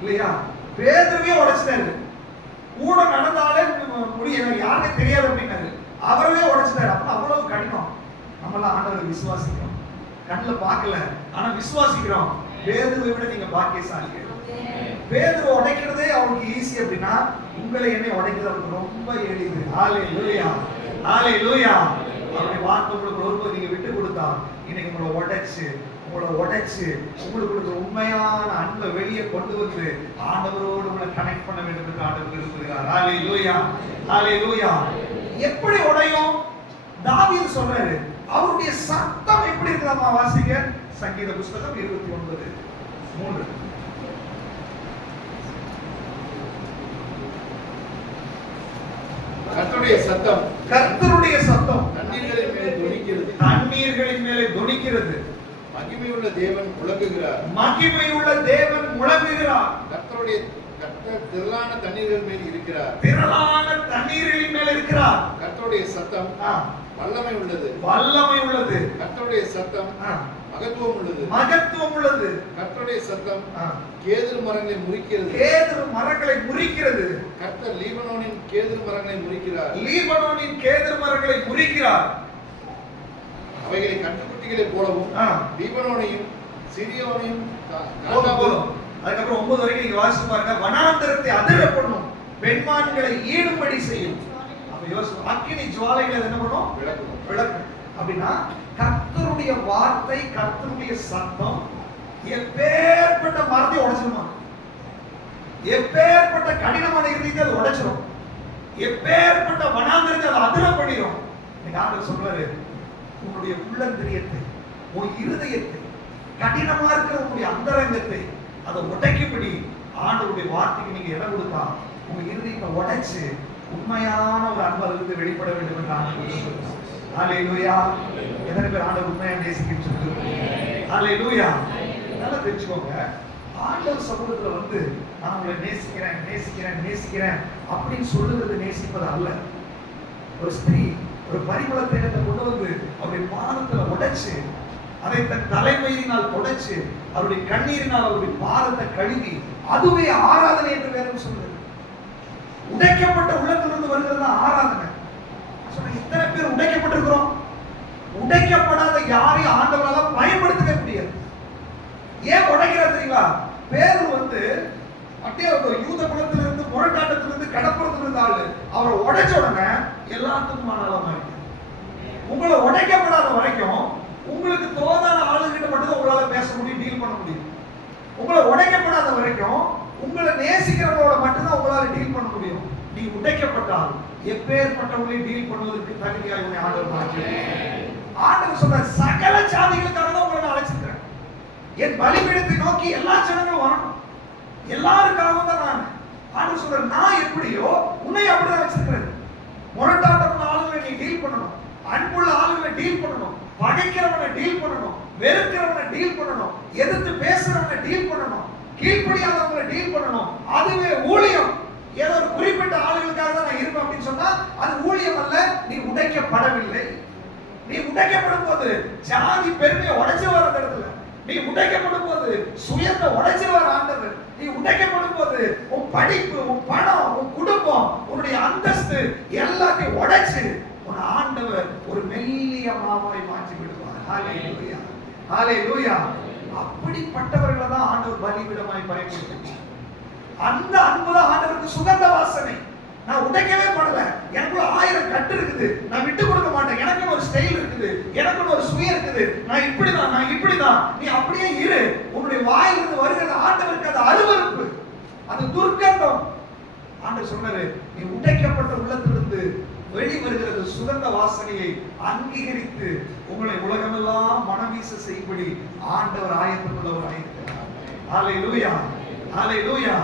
இல்லையா? பேதுருவே உடைச்சிட்டாரு, கூட நடந்தாலே முடியும், யாருமே தெரியாது அப்படின்னாரு, அவரவே உடைச்சிட்டாரு. அப்ப அவ்வளவு கடினம். நம்மளாம் ஆண்டவரை விசுவாசிக்கிறோம், கண்ணில் பார்க்கல ஆனா விசுவாசிக்கிறோம். பேதுருவை விட நீங்க பாக்கியசாலிகள். பேதுரு உடைக்கிறதே அவருக்கு ஈஸி அப்படின்னா உங்களை என்னை உடைக்கிறது அவருக்கு ரொம்ப எளிது. ஹல்லேலூயா, ஹல்லேலூயா. அவருடைய வார்த்தை உங்களுக்கு ஒருபோது நீங்க விட்டு கொடுத்தா இன்னைக்கு உங்களை உடைச்சு உங்களுக்கு உண்மையான அன்பை வெளியே கொண்டு வந்து ஆண்டவரோடு உங்களை கனெக்ட் பண்ண வேண்டும் என்று ஆண்டவர் விரும்புகிறார். ஹல்லேலூயா, ஹல்லேலூயா. எப்படி உடையும்? தாவீது சொல்றாரு, அவருடைய சத்தம் எப்படி இருக்குதாமா? வாசிங்க சங்கீத புஸ்தகம் 29:3. கர்த்தருடைய சத்தம், கர்த்தருடைய சத்தம் தண்ணீர்களின் மேலே தொனிக்கிறது, தண்ணீர்களின் மேலே தொனிக்கிறது. மகிமையுள்ள தேவன் முழங்குகிறார், மகிமையுள்ள தேவன் முழங்குகிறார். கர்த்தர் திரளான தண்ணீர்கள் மேல் இருக்கிறார், திரளான தண்ணீர்களின் மேல் இருக்கிறார். கர்த்தருடைய சத்தம் வல்லமை உள்ளது, வல்லமை உள்ளது. கர்த்தருடைய சத்தம் மகத்துவம் உள்ளது, மகத்துவம் உள்ளது. கர்த்தருடைய சத்தம் கேதுரு மரங்களை முறிக்கிறது, கேதுரு மரங்களை முறிக்கிறது. கர்த்தர் லீபனோனின் கேதுரு மரங்களை முறிக்கிறார், லீபனோனின் கேதுரு மரங்களை முறிக்கிறார். அவைகளை கட்டுக்குட்டிகளை போலவும் லீபனோனையும் சிரியோனையும் போதும். அதுக்கப்புறம் 9 வரைக்கும் நீங்க வாசிச்சு பாருங்க. வனாந்தரத்தை அதிர பண்ணும், பெண்மான்களை ஈடுபடி செய்யும். அப்ப யோசிச்சு, அக்கினி ஜுவாலைகளை என்ன பண்ணும்? விளக்கும். அப்படின்னா கர்த்தருடைய வார்த்தை, கர்த்தருடைய சத்தம் எப்பேற்பட்ட மரத்தை உடைச்சிருமா, எப்பேற்பட்ட கடினமான இருந்ததை அது உடைச்சிரும், எப்பேற்பட்ட வனாந்தரத்தை அது அதிர பண்ணிடும். நீங்க ஆண்டவர் சொல்றாரு, உங்களுடைய உள்ளந்திரியத்தை, உன் இருதயத்தை, கடினமா இருக்கிற உங்களுடைய அந்தரங்கத்தை அதை உடைக்கும்படி ஆண்டவருடைய வார்த்தைக்கு நீங்க இடம் கொடுத்தா உங்க இருதயத்தை உடைச்சு உண்மையான ஒரு அன்பிலிருந்து வெளிப்பட வேண்டும் என்று ஆண்டவர் சொல்றார். ஹல்லேலூயா. எத்தனை பேர் ஆண்டவர் உண்மையா நேசிக்கிட்டு சொல்லுங்க? ஹல்லேலூயா. நல்லா தெரிஞ்சுக்கோங்க, ஆண்டவர் சமூகத்துல வந்து நான் உங்களை நேசிக்கிறேன் நேசிக்கிறேன் நேசிக்கிறேன் அப்படின்னு சொல்லுகிறது நேசிப்பது அல்ல. ஒரு ஸ்திரீ ஒரு பரிமள தைலத்தை கொண்டு வந்து அவருடைய பாதத்துல உடைச்சு அதை தன் தலைமயிரினால் தொடச்சு அவருடைய கண்ணீரினால் அவருடைய பாதத்தை கழுவி அதுவே ஆராதனை என்று வேதம் சொல்லுது. உடைக்கப்பட்ட உள்ளத்திலிருந்து வருகிறது ஆராதனை. இத்தனை பேர் உடைக்கப்பட்டிருக்கிறோம். உடைக்கப்படாத யாரையும் ஆண்டவரால் பயன்படுத்தவே முடியாது. ஏன் உடைக்கிறார் தெரியுங்களா? பேரு வந்து அப்படியே ஒரு யூத குலத்திலிருந்து முரட்டாட்டத்திலிருந்து கடப்புறத்திலிருந்து ஆளு அவரை உடைச்ச உடனே எல்லாத்துக்கும் மனநலம் ஆயிடுச்சு. உங்களை உடைக்கப்படாத வரைக்கும் உங்களுக்கு தோதான ஆளுகிட்ட மட்டும் உங்களால பேச முடியும், டீல் பண்ண முடியும். உங்களை உடைக்கப்படாத வரைக்கும் உங்களை நேசிக்கிறவங்களோட மட்டும்தான் உங்களால டீல் பண்ண முடியும். நீ உடைக்கப்பட்டால் எப்பேற்பட்டவங்களையும் டீல் பண்ணுவதற்கு தகுதியாக உன்னை ஆண்டவர் மாற்றினார். ஆண்டவர் சொல்ற சகல சாதிகளுக்காக தான் உங்களை நான் அழைச்சிருக்கிறேன். என் பலிபீடத்தை நோக்கி எல்லா ஜனங்களும் வரணும், எல்லாருக்காகவும் தான் நான். ஆண்டவர் சொல்ற நான் எப்படியோ உன்னை அப்படிதான் வச்சிருக்கிறேன். முரட்டாட்டம் ஆளுங்களை நீ டீல் பண்ணணும், அன்புள்ள ஆளுங்களை டீல் பண்ணணும், பகைக்கிறவனை டீல் பண்ணணும், வெறுக்கிறவனை டீல் பண்ணணும், எதிர்த்து பேசுறவனை டீல் பண்ணணும், கீழ்ப்படியாதவங்களை டீல் பண்ணணும். அதுவே ஊழியம். ஏதோ ஒரு குறிப்பிட்ட ஆளுகளுக்காக தான் நான் இருப்பேன் அப்படின்னு சொன்னா அது ஊழியம் அல்ல. நீ உடைக்கப்படவில்லை. நீ உடைக்கப்படும் போது ஜாதி பெருமையை உடைச்சிருவார் அந்த இடத்துல. நீ உடைக்கப்படும் போது சுயத்தை உடைச்சிருவார் ஆண்டவர். நீ உடைக்கப்படும் போது உன் படிப்பு, உன் பணம், உன் குடும்பம், உன்னுடைய அந்தஸ்து எல்லாத்தையும் உடைச்சு உன் ஆண்டவர் ஒரு மெல்லிய மாவாய் மாற்றி விடுவார். ஹalleluya, ஹalleluya. அப்படிப்பட்டவர்களை தான் ஆண்டவர் பலிபீடமாய் பயன்படுத்துகிறார். அந்த அன்புதான் ஆண்டவருக்கு சுகந்த வாசனை. நான் உடைக்கவே படல, எனக்குள்ள 1000 கட்டு இருக்குது, நான் விட்டு கொடுக்க மாட்டேன், எனக்கு ஒரு ஸ்டைல் இருக்குது, எனக்கு ஒரு சுயம் இருக்குது, நான் இப்படிதான் நான் இப்படிதான். நீ அப்படியே இரு. உன்னுடைய வாயிலிருந்து வருகிற ஆண்டவருக்கு அது அருவருப்பு, அது துர்க்கந்தம். ஆண்டவர் சொன்னாரு, நீ உடைக்கப்பட்ட உள்ளத்திலிருந்து வெளி வருகிறது சுகந்த வாசனையை அங்கீகரித்து உங்களை உலகமெல்லாம் மனவீச செய்யும்படி ஆண்டவர் ஆயத்தமுள்ளவர் ஆயிருக்கிறார். ஹalleluya, ஹalleluya.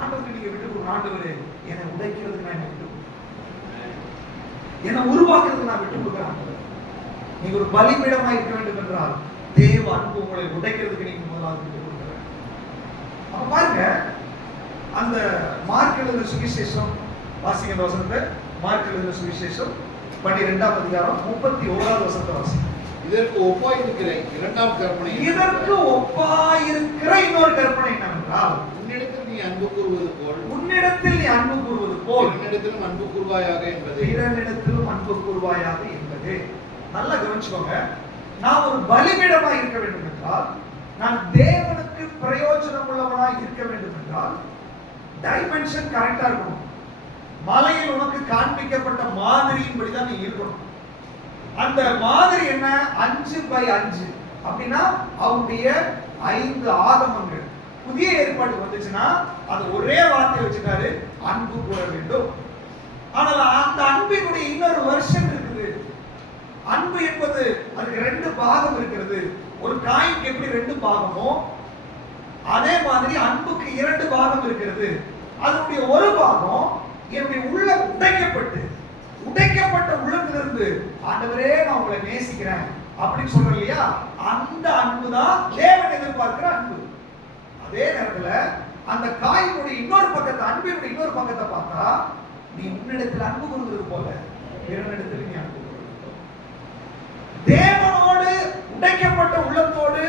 ஆண்டவருக்கு நீங்க விட்டு கொடுங்க. ஆண்டவரே, என்னை உடைக்கிறதுக்கு நான் விட்டு கொடுக்கிறேன், என்னை உருவாக்குறதுக்கு நான் விட்டு கொடுக்கிறேன். நீங்க ஒரு பலிபீடமா இருக்க வேண்டும் என்றால் தேவ அன்பு உங்களை உடைக்கிறதுக்கு நீங்க முதலாவது விட்டு கொடுக்கிறேன். அப்ப பாருங்க, அந்த மார்க் எழுதின சுவிசேஷம் வாசிங்க. அந்த வசனத்தை மார்க் எழுதின சுவிசேஷம் 12ஆம் அதிகாரம் 31வது வசனத்தை வாசிங்க. இதற்கு ஒப்பாயிருக்கிற இரண்டாம் கற்பனை, இதற்கு ஒப்பாயிருக்கிற இன்னொரு கற்பனை என்னவென்றால், உன்னிடத்தில் நீ அன்பு கூறுவது போல் உன்னிடத்தில் நீ அன்பு கூறுவது போல் பிறனிடத்திலும் அன்பு கூறுவாயாக என்பது. பிறனிடத்திலும் அன்பு கூறுவாயாக என்பது. நல்லா கவனிச்சுக்கோங்க. நான் ஒரு பலிபீடமா இருக்க வேண்டும் என்றால், நான் தேவனுக்கு பிரயோஜனம் உள்ளவனாய் இருக்க வேண்டும் என்றால் டைமென்ஷன் கரெக்டா இருக்கணும். மலையில் உனக்கு காண்பிக்கப்பட்ட மாதிரியின்படி தான் நீ இருக்கணும். அந்த மாதிரி என்ன? 5x5 அப்படின்னா அவருடைய 5 ஆகமங்கள். புதிய ஏற்பாடு வந்துச்சுன்னா அது ஒரே வார்த்தை வச்சுட்டாரு, அன்பு கூற வேண்டும். ஆனால் அந்த அன்பினுடைய இன்னொரு வெர்ஷன் இருக்குது. அன்பு என்பது அதுக்கு 2 பாகம் இருக்கிறது. ஒரு காய்க்கு எப்படி 2 பாகமோ அதே மாதிரி அன்புக்கு 2 பாகம் இருக்கிறது. அதனுடைய ஒரு பாகம் என்னுடைய உள்ளம் உடைக்கப்பட்ட உள்ளத்திலிருந்து ஆண்டவரே நான் உங்களை நேசிக்கிறேன் அப்படின்னு சொல்றேன் இல்லையா, அந்த அன்பு தான் தேவன் எதிர்பார்க்கிற அன்பு. அதே நேரத்துல அந்த காயினுடைய இன்னொரு பக்கத்தை, அன்பினுடைய இன்னொரு பக்கத்தை பார்த்தா, நீ உன்னிடத்தில் அன்பு கூறுவது போல பிறனிடத்தில் நீ அன்பு கூறுவது. தேவனோடு உடைக்கப்பட்ட உள்ளத்தோடு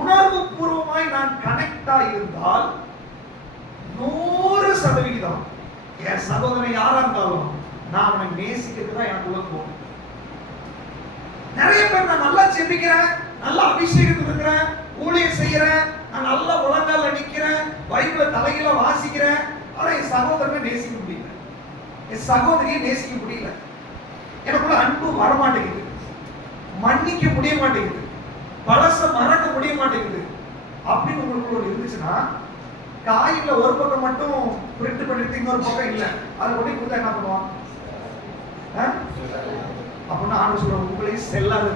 உணர்வு பூர்வமாய் நான் கனெக்டா இருந்தால் 100% என் சகோதரன் யாரா இருந்தாலும் நான் அவனை நேசிக்கிறது தான் எனக்கு உள்ள போகும். நிறைய பேர் நான் நல்லா ஜெபிக்கிறேன், நல்லா அபிஷேகத்தில் இருக்கிறேன், ஊழியம் செய்யறேன், நான் நல்லா உலகால நிக்கிறேன், பைபிளை தலையில வாசிக்கிறேன், ஆனா என் சகோதரனை நேசிக்க முடியல, என் சகோதரியை நேசிக்க முடியல, எனக்குள்ள அன்பு வரமாட்டேங்குது, மன்னிக்க முடிய மாட்டேங்குது, பழச மறக்க முடிய மாட்டேங்குது அப்படின்னு உங்களுக்கு ஒரு இருந்துச்சுன்னா, காயில ஒரு பக்கம் மட்டும் பிரிண்ட் பண்ணிட்டு இன்னொரு பக்கம் இல்ல, அதை கொண்டு கொடுத்தா என்ன பண்ணுவான்? அப்படின்னா ஆண்டு சொல்ற உங்களையும் செல்லாது,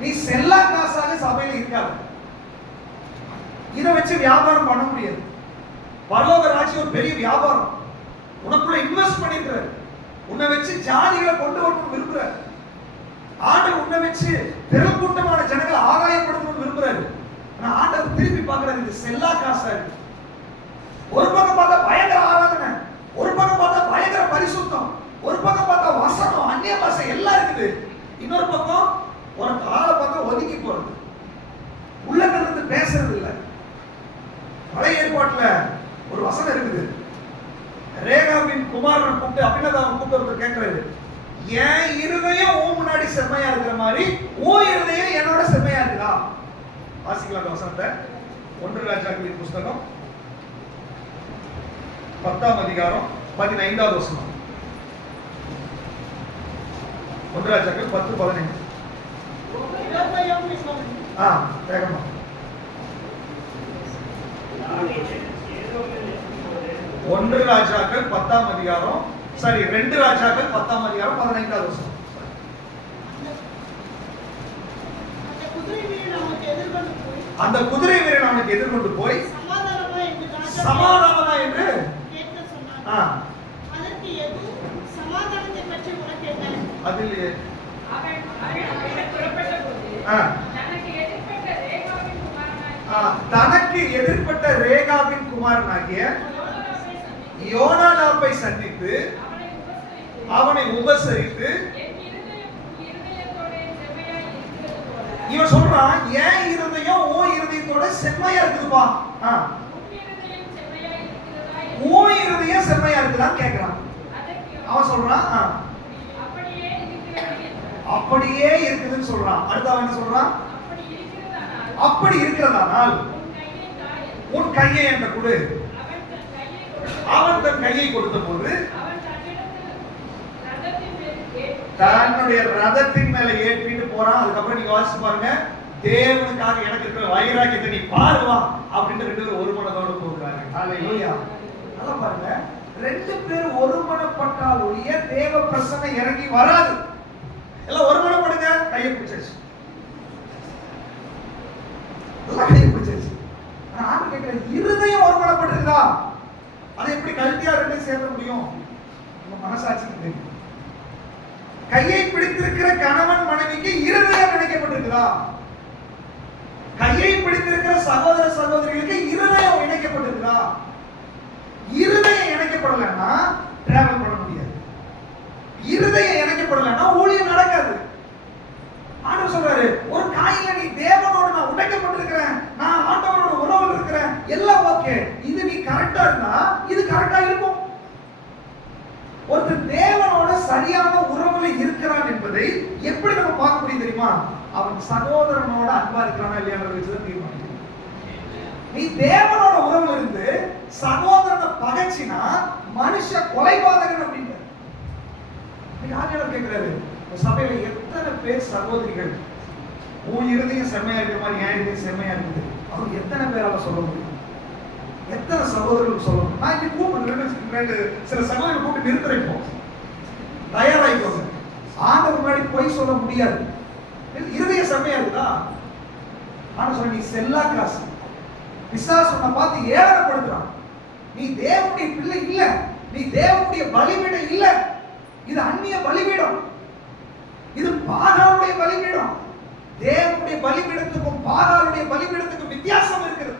நீ செல்லா காசாக சபையில இருக்காது. இதை வச்சு வியாபாரம் பண்ண முடியாது. பரலோக ராஜ்யம் ஒரு பெரிய வியாபாரம். உனக்குள்ள இன்வெஸ்ட் பண்ணிருக்கிறார், உன்னை வச்சு ஜாதிகளை கொண்டு வரணும்னு விரும்புறாரு. ஆண்டு உன்னை வச்சு பெருங்கூட்டமான ஜனங்களை ஆதாயப்படுத்தணும்னு விரும்புறாரு. ஆனா ஆண்டவர் திருப்பி பார்க்கிறாரு, இது செல்லா காசா இருக்கு. ஒரு பக்கம் பார்த்தா பயங்கர ஆராதனை, ஒரு பக்கம் பார்த்தா பயங்கர பரிசுத்தம், ஒரு பக்கம் பார்த்தா வசனம், அந்நிய பாஷை எல்லாம் இருக்குது. இன்னொரு பக்கம் ஒரு ஆளை பார்த்தா ஒதுங்கி போறது, உள்ளத்துல இருந்து பேசுறது இல்லை. பழைய ஏற்பாட்டுல ஒரு வசனம் இருக்குது, ரேகாவின் குமாரன் கூப்பிட்டு அபினதாவை கூப்பிட்டு ஒருத்தர் கேட்கிறாரு, என் இருதயம் உன் முன்னாடி செம்மையா இருக்கிற மாதிரி உன் இருதயம் என்னோட செம்மையா இருக்குதா? வாசிக்கலாம் அந்த வசனத்தை. 1 ராஜாக்களின் புஸ்தகம் 10ஆம் அதிகாரம் 15வது வசனம். 1 ராஜாக்கள் 10:15. வேகமா. 1 ராஜாக்கள் 10ஆம் அதிகாரம், சாரி 2 ராஜாக்கள் 10ஆம் அதிகாரம் 15வது வசனம். அந்த குதிரை வீரன் அவனுக்கு எதிர்கொண்டு போய் சமாதானமா என்று கேட்க சொன்னான். அதற்கு யெகூ, சமாதானத்தை பற்றி உனக்கு என்ன? அதில் அவன் புறப்பட்ட போது தனக்கு எதிர்ப்பட்ட ரேகாவின் குமாரனாகிய தனக்கு எதிர்ப்பட்ட ரேகாவின் குமாரனாகிய யோனாதாபை சந்தித்து அவனை உபசரித்து, இவன் சொல்றான், என் இருதயம் உன் இருதயத்தோட செம்மையா இருக்குதுப்பா, உன் இருதயம் செம்மையா இருக்குதான்னு கேட்கிறான். அவன் சொல்றான், அப்படியே இருக்குதுன்னு சொல்றான். அடுத்து அவன் என்ன சொல்றான்? அப்படி இருக்கிறதானால் உன் கையை என்ற கொடு. அவன் தன் கையை கொடுத்த போது தன்னுடைய ரதத்தின் மேல ஏற்றிட்டு போறான். அதுக்கப்புறம் நீங்க வாசிச்சு பாருங்க, தேவனுக்காக எனக்கு இருக்கிற வைராக்கியத்தை நீ பாருவா அப்படின்னு 2 பேரும் ஒரு மனதோடு போகிறாங்க. ஹல்லேலூயா. நல்லா பாருங்க, 2 பேர் ஒருமனப்பட்டால் ஒழிய தேவ பிரசன்னம் இறங்கி வராது. எல்லாம் ஒருமனப்படுங்க, கையை பிடிச்சாச்சு, எல்லாம் கையை பிடிச்சாச்சு. ஆனா ஆண்டு கேட்கிற, இருதயம் ஒருமனப்பட்டிருக்கா? அதை எப்படி கல்வியா 2 சேர்க்க முடியும்? நம்ம மனசாட்சிக்கு தெரியும். கையை பிடித்திருக்கிற கணவன் மனைவிக்கு இருதயம் இணைக்கப்பட்டிருக்குதா? கையை பிடித்திருக்கிற சகோதர சகோதரிகளுக்கு இருதயம் இணைக்கப்பட்டிருக்குதா? இருதயம் இணைக்கப்படலைன்னா டிராவல் பண்ண முடியாது. இருதயம் இணைக்கப்படலைன்னா ஊழியம் நடக்காது. ஆண்டவர் சொல்றாரு, ஒரு காயில நீ தேவனோடு நான் உடைக்கப்பட்டிருக்கிறேன், நான் ஆண்டவரோட உறவில் இருக்கிறேன், எல்லாம் ஓகே, இது நீ கரெக்டா இருந்தா இது கரெக்டா இருக்கும். ஒருத்தர் தேவனோட சரியான உறவுல இருக்கிறான் என்பதை எப்படி நம்ம பார்க்க முடியும் தெரியுமா? அவன் சகோதரனோட அன்பா இருக்கிறானா இல்லையான்றத வச்சுதான் தீர்மானிக்கும். நீ தேவனோட உறவுல இருந்து சகோதரனை பகைச்சினா மனுஷ கொலைபாதகன் அப்படின்ற யாரும் கேட்கிறாரு, சபையில எத்தனை பேர் சகோதரிகள் உன் இருதயம் செம்மையா இருக்கிற மாதிரி என் இருதயம் செம்மையா இருக்குது, அவங்க எத்தனை பேரால சொல்ல முடியும்? எத்தனை சகோதரர்கள் சொல்லணும்? நான் இங்க கூப்பிட்டு சில சகோதரர்கள் கூப்பிட்டு நிறுத்துறேன், தயாராகிக்கோங்க. ஆண்டவர் முன்னாடி போய் சொல்ல முடியாது. இருதய செம்மையா இருக்குதா? ஆனா சொல்ல, நீ செல்லா காசு, பிசாசு உன்னை பார்த்து ஏளனப்படுத்துறான். நீ தேவனுடைய பிள்ளை இல்ல, நீ தேவனுடைய பலிபீடம் இல்ல, இது அந்நிய பலிபீடம், இது பாகாலுடைய பலிபீடம். தேவனுடைய பலிபீடத்துக்கும் பாகாலுடைய பலிபீடத்துக்கும் வித்தியாசம் இருக்கிறது.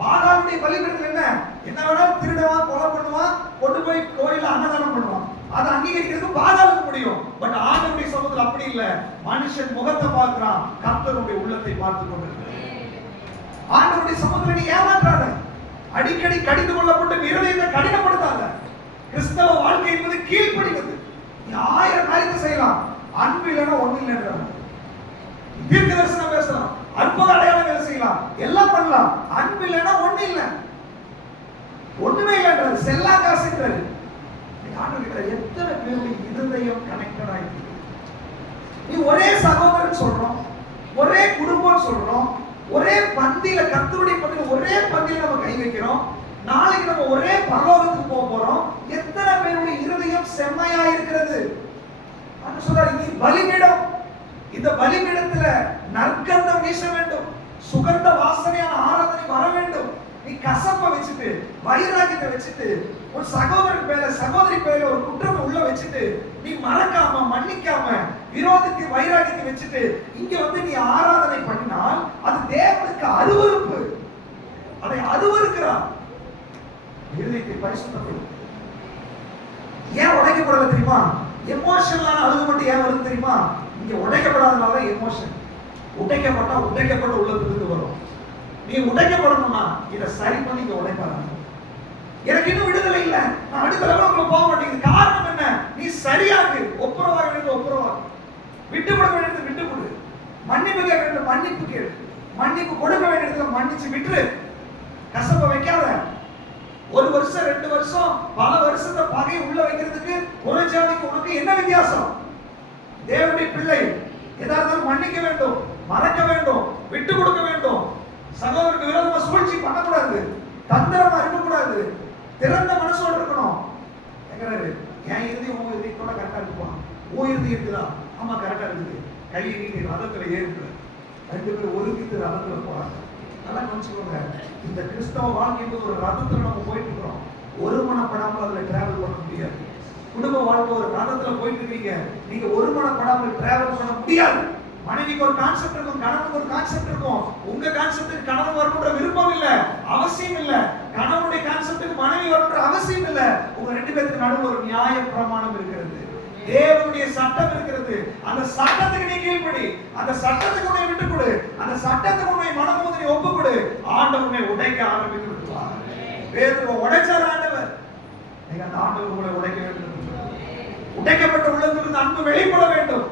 பாகாலுடைய பலிபீடத்தில் என்ன வேணாலும் திருடுவான், கொலை பண்ணுவான், கொண்டு போய் கோயில அன்னதானம் பண்ணுவான், அதை அங்கீகரிக்கிறதுக்கு பாகாலுக்கு முடியும். பட் ஆண்டவருடைய சமூகத்தில் அப்படி இல்ல. மனுஷன் முகத்தை பார்க்கிறான், கர்த்தருடைய உள்ளத்தை பார்த்து கொண்டிருக்கிறான். ஆண்டவருடைய சமூகத்தில் நீ ஏமாற்றாத, அடிக்கடி கடிந்து கொள்ளப்பட்டு இருதயத்தை கடினப்படுத்தாத. கிறிஸ்தவ வாழ்க்கை என்பது கீழ்ப்படிவது. நீ 1000 காரியத்தை செய்யலாம், அன்பு இல்லைன்னா ஒண்ணு இல்லைன்றாங்க. தீர்க்க தரிசனம் பேசலாம், அற்புத அடையாளங்கள் செய்யலாம், எல்லாம் பண்ணலாம், அன்பு இல்லைன்னா ஒண்ணு இல்லை, ஒண்ணுமே இல்லைன்றது, செல்லா காசுன்றது. எத்தனை பேருடைய இருதயம் கனெக்டட் ஆயிருக்கு? நீ ஒரே சகோதரன் சொல்றோம், ஒரே குடும்பம் சொல்றோம், ஒரே பந்தியில கர்த்தருடைய பந்தியில ஒரே பந்தியில நம்ம கை வைக்கிறோம், நாளைக்கு நம்ம ஒரே பரலோகத்துக்கு போக போறோம். எத்தனை பேருடைய இருதயம் செம்மையா இருக்கிறது? அன்னு சொல்றாரு, நீ பலிபீடம், இந்த பலிபீடத்துல நற்கந்தம் வீச வேண்டும், சுகந்த வாசனையான ஆராதனை வர வேண்டும். நீ கசப்பை வச்சுட்டு, வைராக்கியத்தை வச்சுட்டு, ஒரு சகோதரன் பேர்ல சகோதரி பேர்ல ஒரு குற்றத்தை உள்ள வச்சுட்டு, நீ மறக்காம மன்னிக்காம விரோதத்தை வைராக்கியத்தை வச்சுட்டு இங்க வந்து நீ ஆராதனை பண்ணினால் அது தேவனுக்கு அருவருப்பு. அதை அருவருக்கிறார். இருதயத்தை பரிசுத்தப்படுத்து. ஏன் உடைக்கப்படல தெரியுமா? எமோஷனலான அழுகு மட்டும் ஏன் வருது தெரியுமா? இங்க உடைக்கப்படாதனால எமோஷன். உடைக்கப்பட்ட உள்ளத்திலிருந்து வரும். நீ உடைக்கப்படணும்னா இதை சரி பண்ணி இங்க உடைப்பாங்க. எனக்கு இன்னும் விடுதலை இல்லை, நான் அடுத்த லெவலுக்குள்ள போக மாட்டேங்குது. காரணம் என்ன? நீ சரியாகு. ஒப்புரவாக வேண்டியது ஒப்புரவாக, விட்டு கொடுக்க வேண்டியது விட்டு கொடு, மன்னிப்பு கேட்க வேண்டியது மன்னிப்பு கேடு, மன்னிப்பு கொடுக்க வேண்டியதுல மன்னிச்சு விட்டுரு. கசப்பை வைக்காத. 1 வருஷம் 2 வருஷம் பல வருஷத்தை பகை உள்ள வைக்கிறதுக்கு ஒரு ஜாதிக்கு உனக்கு என்ன வித்தியாசம்? தேவனுடைய பிள்ளை எதா இருந்தாலும் மன்னிக்க வேண்டும், மறக்க வேண்டும், விட்டு கொடுக்க வேண்டும். சகோதரருக்கு விரோதமா சூழ்ச்சி பண்ணக்கூடாது, தந்திரமா இருக்கக்கூடாது, திறந்த மனசோடு இருக்கணும். எங்கிறாரு, என் இறுதி உன் இறுதியத்தோட கரெக்டா இருக்குப்பான். உன் இறுதி இருக்குதா? ஆமா கரெக்டா இருக்குது. கையை நீட்டி ரதத்துல ஏறுது, 2 பேரும் ஒருங்கிட்டு ரதத்துல போறாங்க. நல்லா கவனிச்சுக்கோங்க, இந்த கிறிஸ்தவ வாழ்க்கை ஒரு ரதத்துல நம்ம போயிட்டு இருக்கிறோம். ஒருமனப்படாமல் அதுல டிராவல் பண்ண முடியாது. குடும்ப வாழ்க்கை ஒரு ரதத்துல போயிட்டு இருக்கீங்க, நீங்க ஒருமனப்படாமல் டிராவல் பண்ண முடியாது. மனைவிக்கு ஒரு கான்செப்ட் இருக்கும், கணவனுக்கு ஒரு கான்செப்ட் இருக்கும். உங்க கான்செப்ட்டுக்கு கணவன் வரணுன்ற விருப்பம் இல்ல, அவசியம் இல்ல. கணவனுடைய கான்செப்ட்டுக்கு மனைவி வரணுன்ற அவசியம் இல்ல. உங்க 2 பேருக்கு நடுவில் ஒரு நியாய பிரமாணம் இருக்கிறது, தேவனுடைய சட்டம் இருக்கிறது. அந்த சட்டத்துக்கு நீ கீழ்ப்படி, அந்த சட்டத்துக்கு உன்னை விட்டு கொடு, அந்த சட்டத்துக்கு உன்னை மனமோதி நீ ஒப்பு கொடு. ஆண்டவர் உன்னை உடைக்க ஆரம்பித்து விடுவார். பேதுருவை உடைச்சார் ஆண்டவர். நீங்க அந்த ஆண்டவர் உங்களை உடைக்க வேண்டும். உடைக்கப்பட்ட உள்ளத்திலிருந்து அன்பு வெளிப்பட வேண்டும்.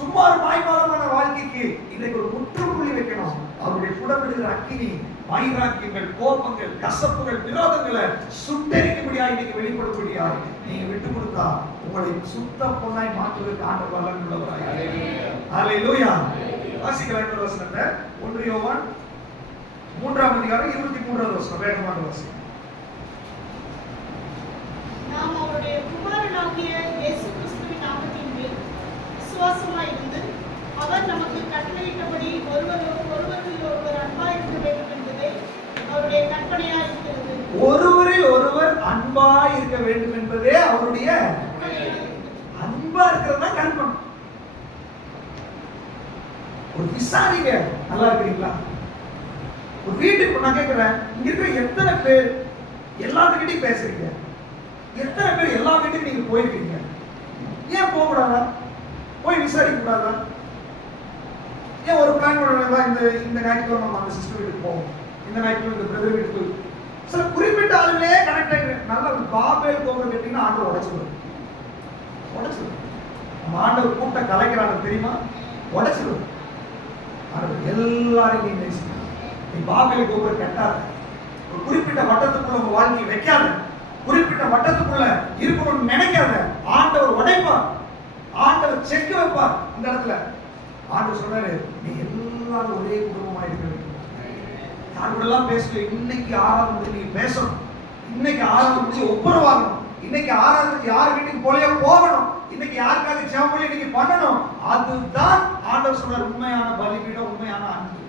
சும்மா ஒரு மாய்மாலமான வாழ்க்கைக்கு இன்றைக்கு ஒரு முற்றுப்புள்ளி வைக்கணும். அவருடைய புடமிடுகிற அக்கினி வைராக்கியங்கள், கோபங்கள், கசப்புகள், விரோதங்களை சுட்டெரிக்கும்படியாய் இன்னைக்கு வெளிப்படும்படியாய் நீங்க விட்டு கொடுத்தா உங்களை சுத்த பொண்ணாய் மாற்றுவதற்கு ஆண்டவர் வல்லமை உள்ளவராய். ஹல்லேலூயா. வாசிக்கலாம் இந்த வசனத்தை. 1 யோவான் 3ஆம் அதிகாரம் 23வது வசனம். வேகமாக வாசிக்கலாம். நாம் அவருடைய குமாரனாகிய இயேசு கிறிஸ்துவின் நாமத்தின் மேல் விசுவாசமாயிருந்து அவர் நமக்கு கட்டளையிட்டபடி ஒருவரில் அன்பாயிருக்க வேண்டும் என்பதே அவருடைய கற்பனையாய் இருக்கிறது. ஒருவரில் ஒருவர் அன்பாய் இருக்க வேண்டும் என்பதே அவருடைய அன்பா இருக்கிறதா கற்பனை. ஒரு விசாரிங்க, நல்லா இருக்கீங்களா? ஒரு வீட்டுக்கு நான் கேட்கிறேன், இங்க இருக்கிற எத்தனை பேர் எல்லாத்துக்கிட்டையும் பேசுறீங்க? எத்தனை பேர் எல்லா வீட்டுக்கும் நீங்க போயிருக்கீங்க? ஏன் போக கூடாதா? போய் விசாரிக்க கூடாதா? ஏன் ஒரு பிளான் பண்ணுறதா? இந்த ஞாயிற்றுக்கிழமை நம்ம அந்த சிஸ்டர் வீட்டுக்கு போவோம், இந்த ஞாயிற்றுக்கிழமை இந்த பிரதர் வீட்டுக்கு. சில குறிப்பிட்ட ஆளுங்களே கனெக்ட் ஆகிட்டு நல்ல பாபேல் கோபுரம் கேட்டீங்கன்னா ஆண்டவர் உடைச்சிடுவோம். நம்ம ஆண்டவர் கூட்ட கலைக்கிறாங்க தெரியுமா? உடைச்சிடுவோம். ஆண்டவர் எல்லாரையும் நீ நேசிக்கணும். நீ பாபேல் கோபுரம் கட்டாத, ஒரு குறிப்பிட்ட வட்டத்துக்குள்ள உங்க வாழ்க்கையை வைக்காத, குறிப்பிட்ட வட்டத்துக்குள்ள இருக்கணும்னு நினைக்காத. ஆண்டவர் உடைப்பார், ஆண்டவர் செக் வைப்பார். இந்த இடத்துல ஆண்டவர் சொல்றாரு, நீ எல்லாரும் ஒரே குடும்பமா இருக்க வேண்டும். யார் கூட எல்லாம் பேசல. இன்னைக்கு ஆராதனை நீங்க பேசணும், இன்னைக்கு ஆராதனை ஒப்புரவாகணும், இன்னைக்கு ஆராதனை யார் வீட்டுக்கு போலையோ போகணும், இன்னைக்கு யாருக்காக ஜெபம் இன்னைக்கு பண்ணணும். அதுதான் ஆண்டவர் சொல்றாரு உண்மையான பலிபீடம், உண்மையான அன்பு.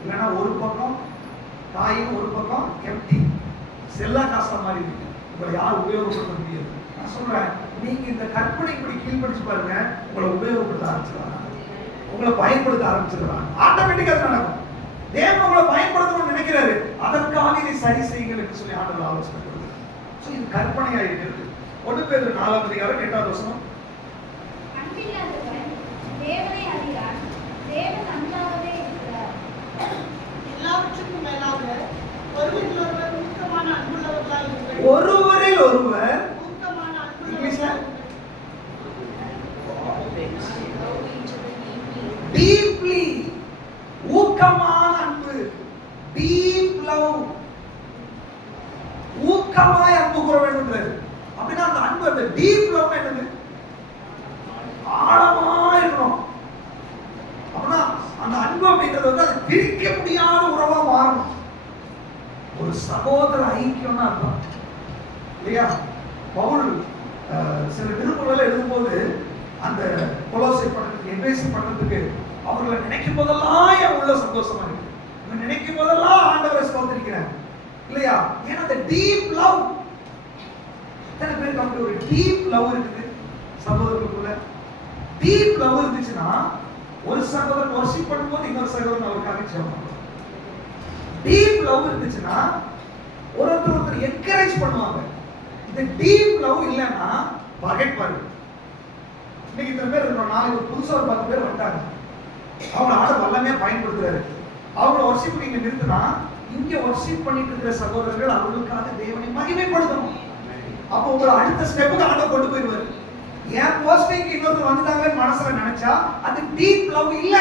இல்லைன்னா ஒரு பக்கம் தாயும் ஒரு பக்கம் எம்டி செல்லா காசா மாதிரி இருக்கு. உங்களை யாரும் உபயோகப்படுத்த முடியாது. நான் சொல்றேன், நீங்க இந்த கற்பனைப்படி கீழ்படிச்சு பாருங்க, உங்களை உபயோகப்படுத்த ஆரம்பிச்சிருவாங்க, உங்களை பயன்படுத்த ஆரம்பிச்சிருவாங்க. ஆட்டோமேட்டிக்கா அது நடக்கும். தேவன் உங்களை பயன்படுத்தணும்னு நினைக்கிறாரு, அதற்காக இதை சரி செய்யுங்கள் என்று சொல்லி ஆண்டவர் ஆலோசனை கொடுக்கிறார். சோ இது கற்பனையா இருக்கிறது. 1 பேதுரு 4ஆம் அதிகாரம் 8வது வசனம். அன்பில்லாதவன் தேவனை அறியான், தேவன் அன்பாகவே இருக்கிறார். எல்லாவற்றுக்கும் மேலாக ஒருவரில் ஒருவர் ஊக்கமான அன்புள்ளவர்களாய் இருங்கள். ஒருவரில் ஒருவர் ஊக்கமான இங்கிலீஷ்ல அன்புள்ளவர்களாய் டீப்லி, ஊக்கமான அன்பு, டீப் லவ், ஊக்கமாய் அன்பு கூற வேண்டும். அப்படின்னா அந்த அன்பு, அந்த டீப் லவ் என்னது? ஆழமா இருக்கணும். அப்படின்னா அந்த அன்பு அப்படின்றது வந்து அது பிரிக்க முடியாத உறவா மாறணும். ஒரு சகோதர ஐக்கியம்னு அர்த்தம் இல்லையா? பவுல் சில திருக்குறளை எழுதும்போது அந்த கொலோசை பட்டணத்துக்கு, எபேசி பட்டணத்துக்கு அவர்களை நினைக்கும் போதெல்லாம் என் உள்ள சந்தோஷமா இருக்கு. நினைக்கும் போதெல்லாம் ஆண்டவரை ஸ்தோத்திரிக்கிறேன். இல்லையா? ஏன்னா அந்த டீப் லவ், எத்தனை பேருக்கு அப்படி ஒரு டீப் லவ் இருக்குது சகோதரர்களுக்குள்ள? டீப் லவ் இருந்துச்சுன்னா ஒரு சகோதரன் வர்ஷிப் பண்ணும்போது இன்னொரு சகோதரன் அவருக்காக ஜெபம் பண்ணுவாங்க. டீப் லவ் இருந்துச்சுன்னா ஒருத்தர் என்கரேஜ் பண்ணுவாங்க. இந்த டீப் லவ் இல்லைன்னா பகைப்பாரு. இன்னைக்கு இத்தனை பேர் இருக்கிறோம், நாளைக்கு ஒரு புதுசா ஒரு 10 பேர் வந்துட்டாங்க, அவங்க ஆளை வல்லமே பயன்படுத்துறாரு. அவங்கள வர்ஷிப் நீங்க நிறுத்தினா இங்க வர்ஷிப் பண்ணிட்டு இருக்கிற சகோதரர்கள் அவர்களுக்காக தேவனை மகிமைப்படுத்தணும். அப்போ உங்களை அடுத்த ஸ்டெப்புக்கு ஆண்டவர் கொண்டு போயிடுவாரு. ஏன் போஸ்டிங்க்கு இன்னொருத்தர் வந்துட்டாங்கன்னு மனசுல நினைச்சா அது டீப் லவ் இல்ல,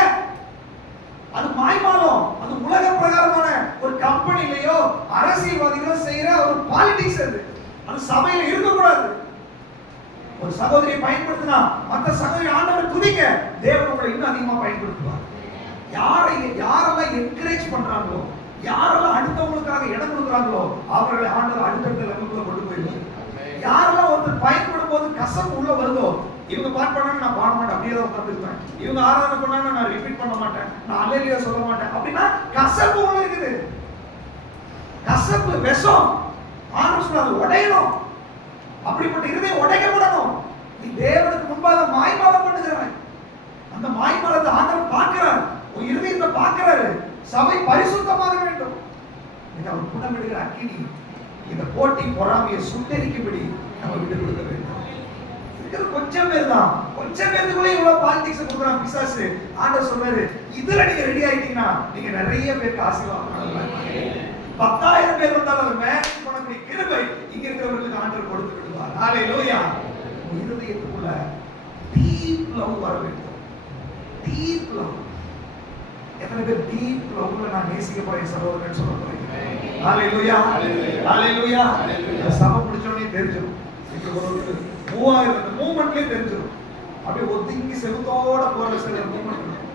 அது மாய்மாலம். அது உலக பிரகாரமான ஒரு கம்பெனிலயோ அரசியல்வாதிகளோ செய்யற ஒரு பாலிடிக்ஸ். அது சபையில இருக்கக்கூடாது. ஒரு சகோதரியை பயன்படுத்தினா மற்ற சகோதரி ஆண்டவரை துதிங்க, தேவன் உங்களை இன்னும் அதிகமா பயன்படுத்துவார். யாரெல்லாம் என்கரேஜ் பண்றாங்களோ, யாரெல்லாம் அடுத்தவங்களுக்காக இடம் கொடுக்குறாங்களோ அவர்களை ஆண்டவர் அடுத்தடுத்த லெவலுக்குள்ள கொண்டு போயிடுவார். யாரெல்லாம் ஒருத்தர் பயன்படும் போது கசப்பு உள்ள வருதோ, இவங்க பாட் பண்ணாங்க நான் பாட மாட்டேன், அப்படியே தான் உட்காந்துருப்பேன், இவங்க ஆராதனை பண்ணாங்க நான் ரிப்பீட் பண்ண மாட்டேன், நான் அல்லேலூயா சொல்ல மாட்டேன் அப்படின்னா கசப்பு உள்ள இருக்குது. கசப்பு விஷம். ஆண்டவர் சொல்றாரு உடையணும். அப்படிப்பட்ட இருதயம் உடைக்கப்படணும். நீ தேவனுக்கு முன்பாக மாய்மாலம் பண்ணுகிறவன். அந்த மாய்மாலத்தை ஆண்டவர் பார்க்கிறார், உன் இருதயத்தை பார்க்கிறாரு. சபை பரிசுத்தமாக வேண்டும். இது அவர் குணமிடுகிற அக்கினி. இந்த போட்டி பொறாமையை சுட்டரிக்கும்படி நம்ம விட்டு கொடுக்க வேண்டும். இருக்கிற கொஞ்சம் பேர் தான், கொஞ்சம் பேருக்குள்ளே இவ்வளவு பாலிடிக்ஸ் கொடுக்குறான் பிசாசு. ஆண்டவர் சொல்றாரு, இதுல நீங்க ரெடி ஆயிட்டீங்கன்னா நீங்க நிறைய பேருக்கு ஆசீர்வாதம் பண்ணலாம். 10,000 பேர் வந்தாலும் அதை மேனேஜ் பண்ணக்கூடிய கிருபை இங்க இருக்கிறவர்களுக்கு ஆண்டவர் கொடுத்து விடுவார். ஹalleluya. இருதயத்துக்குள்ள டீப் லவ் வர வேண்டும். Deep love. எத்தனை பேர் டீப் லவ்ல நான் நேசிக்கப்படுற சகோதரன் சொல்ல போறீங்க? ஹalleluya. ஹalleluya. சபை பிடிச்சோனே தெரிஞ்சிடும். இப்போ ஒரு 3000 மூவ்மெண்ட்லயே தெரிஞ்சிடும். அப்படியே ஒதுங்கி செவுத்தோட போற சில மூவ்மெண்ட் இருக்கும்,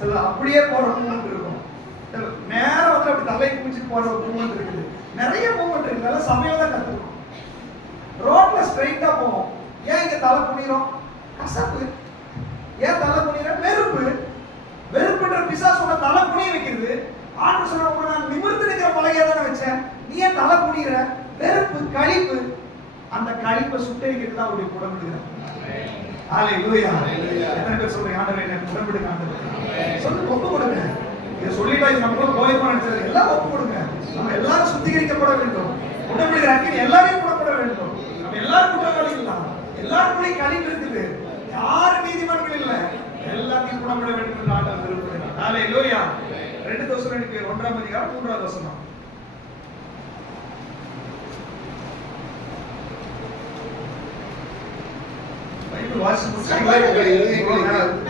சில அப்படியே போற மூவ்மெண்ட் இருக்கும், நேரம் வந்து அப்படி தலை குமிச்சு போற மூவ்மெண்ட் இருக்குது. நிறைய மூவ்மெண்ட் இருக்கு. அதெல்லாம் சபையில தான் கத்துக்கணும். ரோட்ல ஸ்ட்ரைட்டா போவோம். ஏன் இங்க தலை குனிறோம்? கசப்பு. ஏன் தலை குனிற? வெறுப்பு. வெறுப்புன்ற பிசாசோட தலை குனிய வைக்கிறது. ஆண்டவர் சொல்ற நான் நிமிர்ந்து நிக்கிற பலகையா தானே வச்சேன், நீ ஏன் தலை குனிற? வெறுப்பு, களிப்பு. அந்த களிப்பை சுட்டரிக்கிறது தான் அவருடைய குணமிடுகிறார். ஹalleluya. எத்தனை பேர் சொல்றீங்க ஆண்டவரே எனக்கு குணமிடுங்க ஆண்டவரே? சொல்லு, ஒப்பு கொடுங்க. இதை சொல்லிட்டா இது நமக்கு போயமா நினைச்சது எல்லாம் ஒப்பு கொடுங்க. நம்ம எல்லாரும் சுத்திகரிக்கப்பட வேண்டும். குணமிடுகிற அக்கினி எல்லாரையும் குணப்பட வேண்டும். நம்ம எல்லாரும் குணவாளிகள் தான். எல்லாருக்குள்ளேயும் களிப்பு இருக்குது. யாரும் நீதிமான்கள் இல்லை. எல்லாத்தையும் குணப்பட வேண்டும் என்று ஆண்டவர் விரும்புகிறார். ஹalleluya. 2 தெசலோனிக்கேயர் 1ஆம் அதிகாரம் 3ஆவது வசனம். பைபிள் வாசிச்சு முடிச்சீங்களா?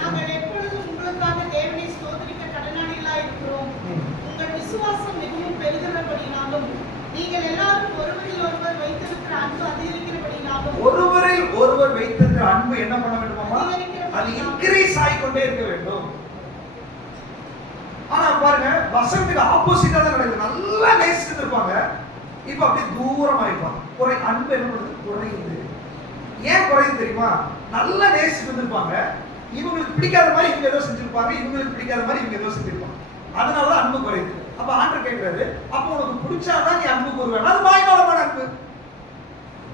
நாங்கள் எப்பொழுதும் உங்களுக்காக தேவனை ஸ்தோத்திரிக்க கடனாளிகளாய் இருக்கிறோம். உங்கள் விசுவாசம் மிகவும் பெருகிறபடினாலும் நீங்கள் எல்லாரும் ஒருவரில் ஒருவர் வைத்திருக்கிற அன்பு அதிகரிக்கிறபடினாலும், ஒருவரில் ஒருவர் வைத்திருக்கிற அன்பு என்ன பண்ண வேண்டுமாமா? அது இன்கிரீஸ் ஆகிக்கொண்டே இருக்க வேண்டும். ஆனா பாருங்க, வசனத்துக்கு ஆப்போசிட்டா தான் நடக்குது. நல்லா நேசிட்டு இருப்பாங்க, இப்ப அப்படியே தூரம் ஆயிப்பாங்க. அன்பு என்ன பண்ணுது? குறையுது. ஏன் குறையுது தெரியுமா? நல்லா நேசிட்டு இருந்திருப்பாங்க, இவங்களுக்கு பிடிக்காத மாதிரி இவங்க ஏதோ செஞ்சிருப்பாங்க, இவங்களுக்கு பிடிக்காத மாதிரி இவங்க ஏதோ செஞ்சிருப்பாங்க. அதனாலதான் அன்பு குறையுது. அப்ப ஆண்டவர் கேட்கிறாரு, அப்ப உனக்கு பிடிச்சாதான் நீ அன்பு கூறுவேன், அது மாய்மாலமான அன்பு.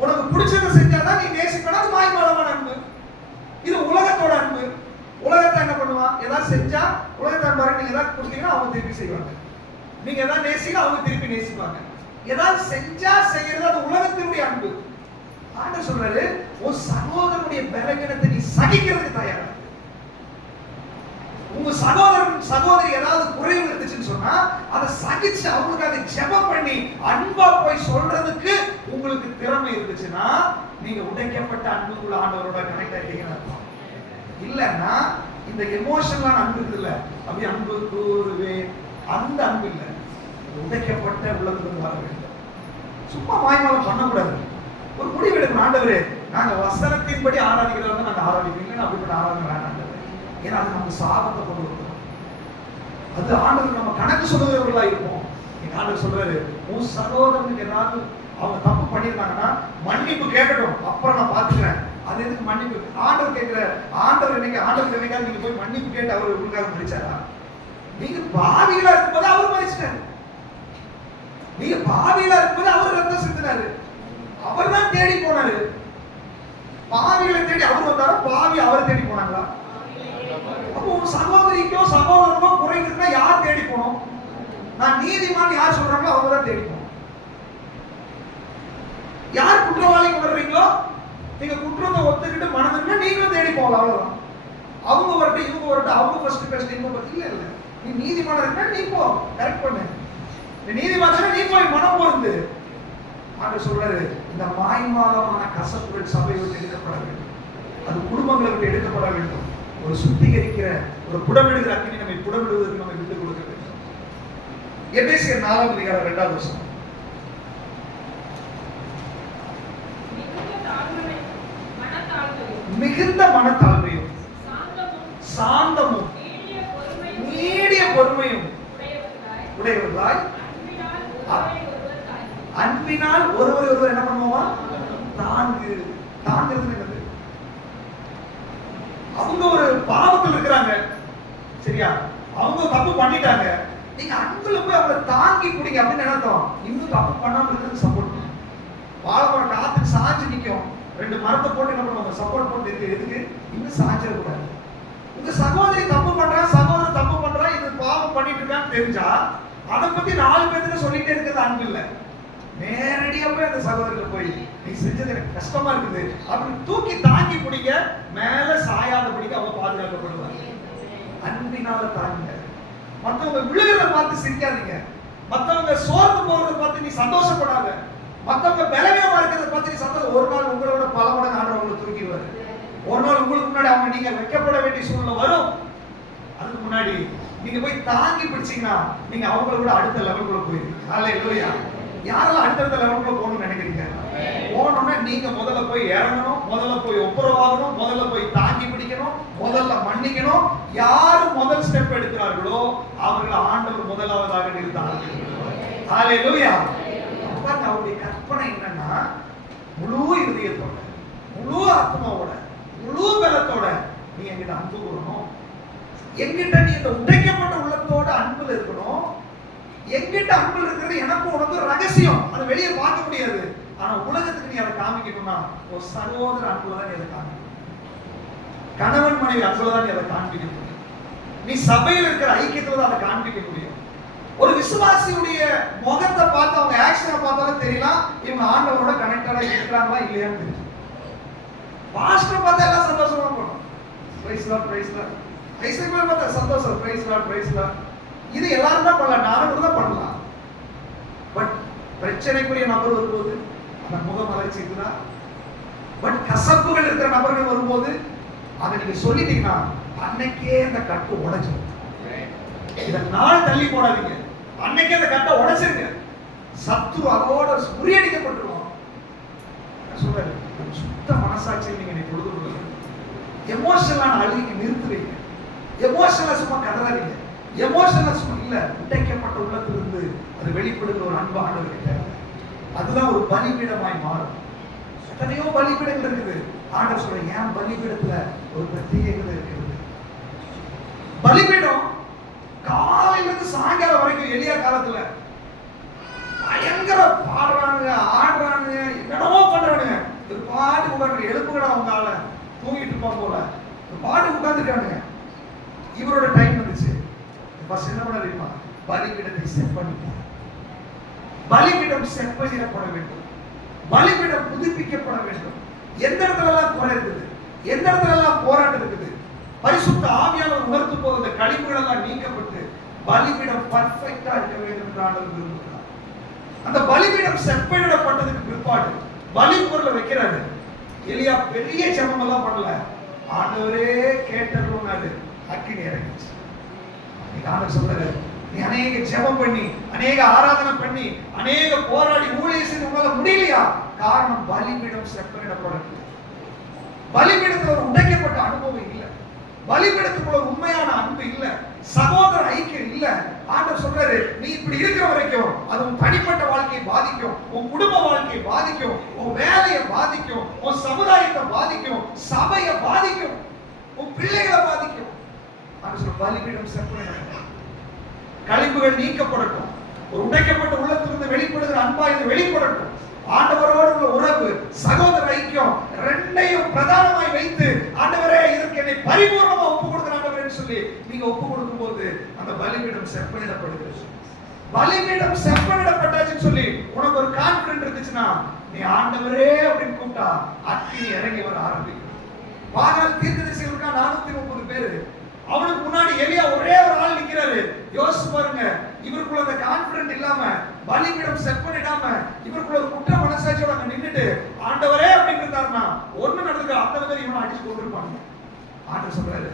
உனக்கு பிடிச்சதை செஞ்சாதான் நீ நேசிக்கணும், அது மாய்மாலமான அன்பு. இது உலகத்தோட அன்பு. உலகத்தை என்ன பண்ணுவான்? ஏதாவது செஞ்சா உலகத்தை பாருங்க, நீங்க ஏதாவது கொடுத்தீங்கன்னா அவங்க திருப்பி செய்வாங்க, நீங்க ஏதாவது நேசிக்க அவங்க திருப்பி நேசிப்பாங்க. ஏதாவது செஞ்சா செய்யறது அது உலகத்தினுடைய அன்பு. ஆண்டவர் சொல்றாரு, உன் சகோதரனுடைய பலவீனத்தை நீ சகிக்கிறதுக்கு தயாரா. உங்க சகோதரன் சகோதரி ஏதாவது குறைவு இருந்துச்சுன்னு சொன்னா அதை சகிச்சு அவங்களுக்காக ஜெபம் பண்ணி அன்பா போய் சொல்றதுக்கு உங்களுக்கு திறமை இருந்துச்சுன்னா நீங்க உடைக்கப்பட்ட அன்புக்குள்ள ஆண்டவரோட கனெக்ட் ஆயிட்டீங்கன்னு அர்த்தம். இல்லைன்னா இந்த எமோஷனலான அன்பு இருக்குல்ல, அப்படி அன்பு கூறுவே, அந்த அன்பு இல்லை. உடைக்கப்பட்ட உள்ளத்துக்கு வர வேண்டும். சும்மா மாய்மாலம் பண்ணக்கூடாது. ஒரு முடிவு எடுக்கணும். ஆண்டவரே, நாங்க வசனத்தின்படி ஆராதிக்கிறவங்க நாங்க ஆராதிக்கிறீங்க, அப்படிப்பட்ட ஆராதனை வேண்டாம். ஏன்னா அது நம்ம சாபத்தை கொண்டு வருவோம். அது ஆண்டவர் நம்ம கணக்கு சொல்லுகிறவர்களா இருப்போம். எங்க ஆண்டவர் சொல்றாரு, உன் சகோதரனுக்கு ஏதாவது அவங்க தப்பு பண்ணியிருந்தாங்கன்னா மன்னிப்பு கேட்கட்டும், அப்புறம் நான் பாத்துக்கிறேன். அது எதுக்கு மன்னிப்பு? ஆண்டவர் கேட்கிற ஆண்டவர் என்னைக்காவது நீங்க போய் மன்னிப்பு கேட்டு அவர் உங்களுக்காக மன்னிச்சாரா? நீங்க பாவிகளா இருக்கும்போது அவர் மன்னிச்சிட்டாரு. நீங்க பாவியில இருக்கும்போது அவர் ரத்தம் சிந்தினாரு, அவர் தான் தேடி போனாரு. பாவிகளை தேடி அவர் வந்தாரா, பாவி அவரை தேடி போனாங்களா? அப்போ ஒரு சகோதரிக்கோ சகோதரனோ குறை இருக்குன்னா யார் தேடி போனோம்? நான் நீதிமான் யார் சொல்றாங்களோ அவங்க தான் தேடி போனோம். யார் குற்றவாளி உணர்றீங்களோ நீங்க குற்றத்தை ஒத்துக்கிட்டு மனதுன்னா நீங்களும் தேடி போகலாம், அவ்வளவுதான். அவங்க வரட்டும் இவங்க வரட்டும், அவங்க ஃபர்ஸ்ட் பேச இவங்க இல்ல இல்ல, நீ நீதிமான இருக்கா நீ போ கரெக்ட் பண்ணு, நீ நீதிமான நீ போய் மனம் பொருந்து. ஆண்டவர் சொல்றாரு, இந்த மாய்மாலமான கசப்புகள் சபையை விட்டு எடுக்கப்பட வேண்டும், அது குடும்பங்களை விட்டு எடுக்கப்பட வேண்டும். ஒரு சுத்திகரிக்கிற ஒரு புடமிடுகிற அக்கினி நம்மை புடமிடுவதற்கு நம்ம விட்டு கொடுக்க வேண்டும். எபேசியர் 4:2 மிகுந்த மனத்தாழ்மையும் சாந்தமும் நீடிய பொறுமையும் உடையவர்களாய் அன்பினால் ஒருவர் ஒருவர் என்ன பண்ணுவோமா தாங்குறது என்னது? அவங்க ஒரு பாவத்தில் இருக்கிறாங்க, சரியா? அவங்க தப்பு பண்ணிட்டாங்க, நீங்க அன்புல போய் அவங்களை தாங்கி பிடிங்க அப்படின்னு நினைத்தோம். இன்னும் தப்பு பண்ணாம இருக்கிறது சப்போர்ட் பண்ணுங்க. வாழைமரம் காத்துக்கு சாஞ்சு நிற்கும், 2 மரத்தை போட்டு என்ன பண்ணுவாங்க, சப்போர்ட் போட்டு இருக்கு. எதுக்கு? இன்னும் சாஞ்சிடக்கூடாது. உங்க சகோதரி தப்பு பண்றா, சகோதரர் தப்பு பண்றா, இது பாவம் பண்ணிட்டு இருக்கான்னு தெரிஞ்சா அதை பத்தி 4 பேருக்கு சொல்லிட்டே இருக்கிறது அன்பு இல்ல. நேரடியா போய் அந்த சகோதரர்கிட்ட போய் நீ செஞ்சது எனக்கு கஷ்டமா இருக்குது அப்படின்னு தூக்கி தாங்கி பிடிக்க, மேல சாயாத பிடிக்க அவங்க பாதுகாக்கப்படுவாங்க. அன்பினால தாங்க. மத்தவங்க விழுகிறத பார்த்து சிரிக்காதீங்க, மத்தவங்க சோர்ந்து போறதை பார்த்து நீ சந்தோஷப்படாத, மத்தவங்க பலவீனமா இருக்கிறத பார்த்து நீ சந்தோஷம். ஒரு நாள் உங்களோட பல மடங்கு ஆண்டவர் உங்களை தூக்கிடுவாரு. ஒரு நாள் உங்களுக்கு முன்னாடி அவங்க நீங்க வைக்கப்பட வேண்டிய சூழ்நிலை வரும். அதுக்கு முன்னாடி நீங்க போய் தாங்கி பிடிச்சீங்கன்னா நீங்க அவங்கள விட அடுத்த லெவலுக்குள்ள போயிருக்கீங்க. ஹல்லேலூயா. யாரெல்லாம் அடுத்த லெவலுக்குள்ள போகணும்னு நினைக்கிறீங்க? போகணும்னா நீங்க முதல்ல போய் இறங்கணும், முதல்ல போய் ஒப்புரவாகணும், முதல்ல போய் தாங்கி பிடிக்கணும், முதல்ல மன்னிக்கணும். யார் முதல் ஸ்டெப் எடுக்கிறார்களோ அவர்கள் ஆண்டவர் முதலாவதாக நிறுத்தார்கள். ஹல்லேலூயா. அப்ப அவருடைய கற்பனை என்னன்னா, முழு இதயத்தோட, முழு ஆத்மாவோட, முழு பலத்தோட நீ என்கிட்ட அன்பு கூறணும். என்கிட்ட நீ இந்த உடைக்கப்பட்ட உள்ளத்தோட அன்புல இருக்கணும். என்கிட்ட அன்புல இருக்கிறது எனக்கு உனக்கு ரகசியம், அதை வெளியே பார்க்க முடியாது. ஆனா உலகத்துக்கு நீ அதை காமிக்கணும்னா ஒரு சகோதர அன்புல தான் நீ அதை காமிக்கணும். கணவன் மனைவி அன்புல தான் நீ அதை காண்பிக்க முடியும். நீ சபையில் இருக்கிற ஐக்கியத்துல தான் அதை காண்பிக்க முடியும். ஒரு விசுவாசியுடைய முகத்தை பார்த்து அவங்க ஆக்ஷனை பார்த்தாலும் தெரியலாம் இவங்க ஆண்டவரோட கனெக்டடா இருக்கிறாங்களா இல்லையான்னு தெரியும். பாஸ்டர் பார்த்தா எல்லாம் சந்தோஷமா போகணும். Praise lord, praise lord. ஐசக்ல பார்த்தா சந்தோஷம், பிரைஸ் லார்ட், பிரைஸ் லார்ட். இது எல்லாரும் தான் பண்ணலாம், நானும் தான் பண்ணலாம். பட் பிரச்சனைக்குரிய நபர் வரும்போது அந்த முகம் அழைச்சிக்குதா? பட் கசப்புகள் இருக்கிற நபர்கள் வரும்போது அதை நீங்க சொல்லிட்டீங்கன்னா அன்னைக்கே அந்த கட்டு உடைச்சிடும். இத நாள் தள்ளி போடாதீங்க, அன்னைக்கே அந்த கட்டை உடைச்சிருங்க. சத்துரு அதோட முறியடிக்கப்பட்டுருவோம். சொல்றாரு, சுத்த மனசாட்சியை நீங்க என்னை பொழுது கொள்ளுங்க. எமோஷனலான அழுகைக்கு நிறுத்துவீங்க. எமோஷனலா சும்மா கதறாதீங்க. எமோஷனலா சும்மா இல்ல, உடைக்கப்பட்ட உள்ளத்திலிருந்து அது வெளிப்படுகிற ஒரு அன்பு ஆண்டவர்கிட்ட அதுதான் ஒரு பலிபீடமாய் மாறும். எத்தனையோ பலிபீடங்கள் இருக்குது. ஆண்டவர் சொல்ற, ஏன் பலிபீடத்துல ஒரு பிரத்யேகதை இருக்கிறது. பலிபீடம் காலையில இருந்து சாயங்காலம் வரைக்கும் எளிய காலத்துல பயங்கர பாடுறாங்க, ஆடுறாங்க, என்னடமோ பண்றானுங்க. ஒரு பாட்டு உட்காந்து எழுப்புகடா அவங்க ஆள தூங்கிட்டு இருப்பான் போல ஒரு பாட்டு உட்காந்துருக்கானுங்க. இவரோட டைம் வந்துச்சு. என்ன பண்ண தெரியுமா? பலிபீடத்தை செட் பண்ணிட்டார். பலிபீடம் செப்பனிடப்பட வேண்டும். பலிபீடம் புதுப்பிக்கப்பட வேண்டும். எந்த இடத்துல எல்லாம் குறை இருக்குது, எந்த இடத்துல எல்லாம் போராட்டம் இருக்குது, பரிசுத்த ஆவியானவர் உணர்த்து போது அந்த கழிவுகள் எல்லாம் நீக்கப்பட்டு பலிபீடம் பர்ஃபெக்ட்டா இருக்க வேண்டும் என்று ஆண்டவர் விரும்புகிறார். அந்த பலிபீடம் செப்பனிடப்பட்டதுக்கு பிற்பாடு பலி பொருளை வைக்கிறாரு. எலியா பெரிய ஜெபம் எல்லாம் பண்ணல, ஆண்டவரே கேட்டருனாரு, அக்கினி இறங்கிச்சு. ஆண்டவர் சொல்றாரு, நீ அநேக ஜெபம் பண்ணி, அநேக ஆராதனை பண்ணி, அநேக போராடி ஊழியம் செய்து உங்களால முடியலையா? காரணம் பலிபீடம் செப்பனிடப்படவில்லை. பலிபீடத்துல ஒரு உடைக்கப்பட்ட அனுபவம் இல்லை. பலிபீடத்துக்குள்ள ஒரு உண்மையான அன்பு இல்ல, சகோதர ஐக்கியம் இல்ல. ஆண்டவர் சொல்றாரு, நீ இப்படி இருக்கிற வரைக்கும் அது உன் தனிப்பட்ட வாழ்க்கையை பாதிக்கும், உன் குடும்ப வாழ்க்கையை பாதிக்கும், உன் வேலையை பாதிக்கும், உன் சமுதாயத்தை பாதிக்கும், சபையை பாதிக்கும், உன் பிள்ளைகளை பாதிக்கும். ஆண்டவர் சொல்ற, பலிபீடம் செப்பனிடப்படட்டும், கழிவுகள் நீக்கப்படட்டும், ஒரு உடைக்கப்பட்ட உள்ளத்திலிருந்து வெளிப்படுகிற அன்பா இது வெளிப்படட்டும். ஆண்டவரோடு உள்ள உறவு, சகோதர ஐக்கியம் ரெண்டையும் பிரதானமாய் வைத்து ஆண்டவரே இதற்கு என்னை பரிபூர்ணமா ஒப்பு கொடுக்கிற ஆண்டவரேன்னு சொல்லி நீங்க ஒப்பு கொடுக்கும் போது அந்த பலிபீடம் செப்பனிடப்படுகிறது. பலிபீடம் செப்பனிடப்பட்டாச்சுன்னு சொல்லி உனக்கு ஒரு கான்பிடன்ட் இருந்துச்சுன்னா நீ ஆண்டவரே அப்படின்னு கூப்பிட்டா அக்கினி இறங்கி வர ஆரம்பிக்கும். பாகால் தீர்க்கதரிசிகள் இருக்கா 430 பேரு. அவனுக்கு முன்னாடி எலியா ஒரே ஒரு ஆள் நிக்கிறாரு. யோசிச்சு பாருங்க, இவருக்குள்ள அந்த கான்பிடன்ட் இல்லாம, பலிபீடம் செட் பண்ணிடாம, இவருக்குள்ள ஒரு குற்ற மனசாட்சியோட அங்க நின்னுட்டு ஆண்டவரே அப்படின்னு இருந்தாருன்னா ஒண்ணு நடந்துக்க அத்தனை பேர் இவனை அடிச்சு கொண்டிருப்பாங்க. ஆண்டவர் சொல்றாரு,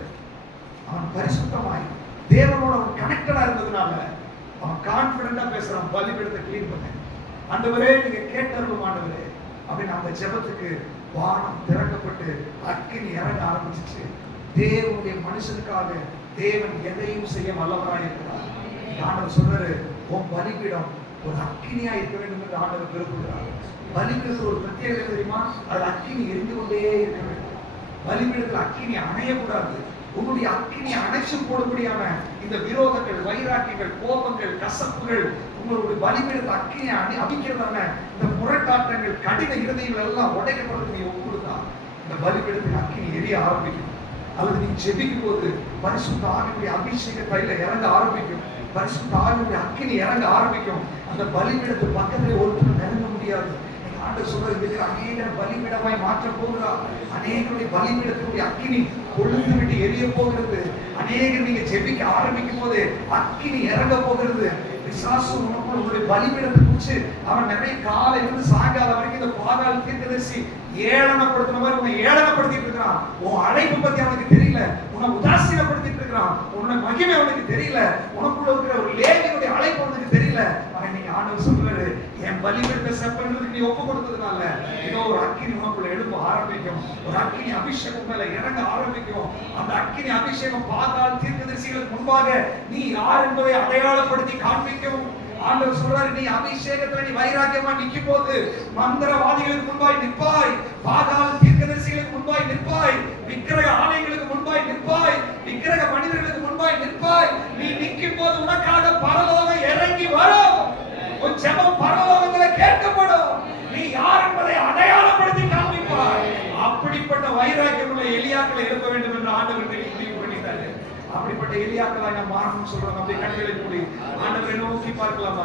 அவன் பரிசுத்தமாய் தேவனோட கனெக்டடா இருந்ததுனால அவன் கான்பிடண்டா பேசுறான். பலிபீடத்தை கிளீன் பண்ண ஆண்டவரே நீங்க கேட்டருளும் ஆண்டவரே அப்படின்னு அந்த ஜெபத்துக்கு வானம் திறக்கப்பட்டு அக்கினி இறங்க ஆரம்பிச்சிச்சு. தேவனுடைய மனுஷனுக்காக தேவன் எதையும் செய்ய வல்லவராய் இருக்கிறார். ஆண்டவர் சொல்றாரு, உன் பலிபீடம் ஒரு அக்கினியா இருக்க வேண்டும் என்று ஆண்டவர் விரும்புகிறார். பலிபீடத்தில் ஒரு பிரத்யேகம் தெரியுமா? அது அக்கினி எரிந்து கொண்டே இருக்க வேண்டும். பலிபீடத்தில் அக்கினி அணையக்கூடாது. உன்னுடைய அக்கினி அணைச்சு போடும்படியான இந்த விரோதங்கள், வைராக்கியங்கள், கோபங்கள், கசப்புகள், உங்களுடைய பலிபீடத்தை அக்கினி அவிக்கிறதான இந்த முரட்டாட்டங்கள், கடின இருதயங்கள் எல்லாம் உடைக்கப்படுறது நீ ஒப்பு கொடுத்தா இந்த பலிபீடத்துக்கு அக்கினி எரிய ஆரம்பிக்கும். அல்லது நீ ஜெபிக்கும் போது பரிசுத்த ஆவியுடைய அபிஷேக தைல இறங்க ஆரம்பிக்கும். பரிசுத்த ஆவியுடைய அக்கினி இறங்க ஆரம்பிக்கும். அந்த பலிபீடத்து பக்கத்துல ஒருத்தர் நெருங்க முடியாது. ஆண்டவர் சொல்றது, அநேக பலிபீடமாய் மாற்ற போகிறார். அநேகருடைய பலிபீடத்தினுடைய அக்கினி கொழுந்து விட்டு எரிய போகிறது. அநேகர் நீங்க ஜெபிக்க ஆரம்பிக்கும் போது அக்கினி இறங்க போகிறது. பிசாசு உங்களுடைய பலிபீடத்தை குறிச்சு அவன் நிறைய காலையில இருந்து சாயங்காலம் வரைக்கும் இந்த பாதாள தீர்க்கதரிசி ஏளனப்படுத்தின மாதிரி உன்னை ஏளனப்படுத்திட்டு இருக்கிறான். உன் அழைப்பு பத்தி அவனுக்கு தெரியல, உன்னை உதாசீனப்படுத்திட்டு இருக்கிறான். உன்னை மகிமை அவனுக்கு தெரியல, உனக்குள்ள இருக்கிற ஒரு லேவியனுடைய அழைப்பு அவனுக்கு தெரியல. அவன் நீங்க ஆண்டவர் சொல்றாரு, என் பலிபீடத்தை செப்பன்றதுக்கு நீ ஒப்பு கொடுத்ததுனால ஏதோ ஒரு அக்கினி உனக்குள்ள எழும்ப ஆரம்பிக்கும். ஒரு அக்கினி அபிஷேகம் மேல இறங்க ஆரம்பிக்கும். அந்த அக்கினி அபிஷேகம் பாதாள தீர்க்கதரிசிகளுக்கு முன்பாக நீ யார் என்பதை அடையாளப்படுத்தி காண்பிக்கும். ஆண்டவர் சொல்றாரு, நீ அபிஷேகத்துல நீ வைராக்கியமா நிக்கும் போது மந்திரவாதிகளுக்கு முன்பாய் நிற்பாய், பாதாள தீர்க்கதரிசிகளுக்கு முன்பாய் நிற்பாய், விக்கிரக ஆலயங்களுக்கு முன்பாய் நிற்பாய், விக்கிரக மனிதர்களுக்கு முன்பாய் நிற்பாய். நீ நிக்கும் போது உனக்காக பரலோகம் இறங்கி வரும். உன் ஜெபம் பரலோகத்துல கேட்கப்படும். நீ யார் என்பதை அடையாளப்படுத்தி காண்பிப்பாய். அப்படிப்பட்ட வைராக்கியம் உள்ள எலியாக்களை எழுப்ப வேண்டும் என்று ஆண்டவர் முடிவு பண்ணிட்டாரு. அப்படிப்பட்ட எலியாக்களை நாம் மாறணும்னு சொல்றோம். அப்படியே கண்களை மூடி ஆண்டவரை நோக்கி பார்க்கலாமா?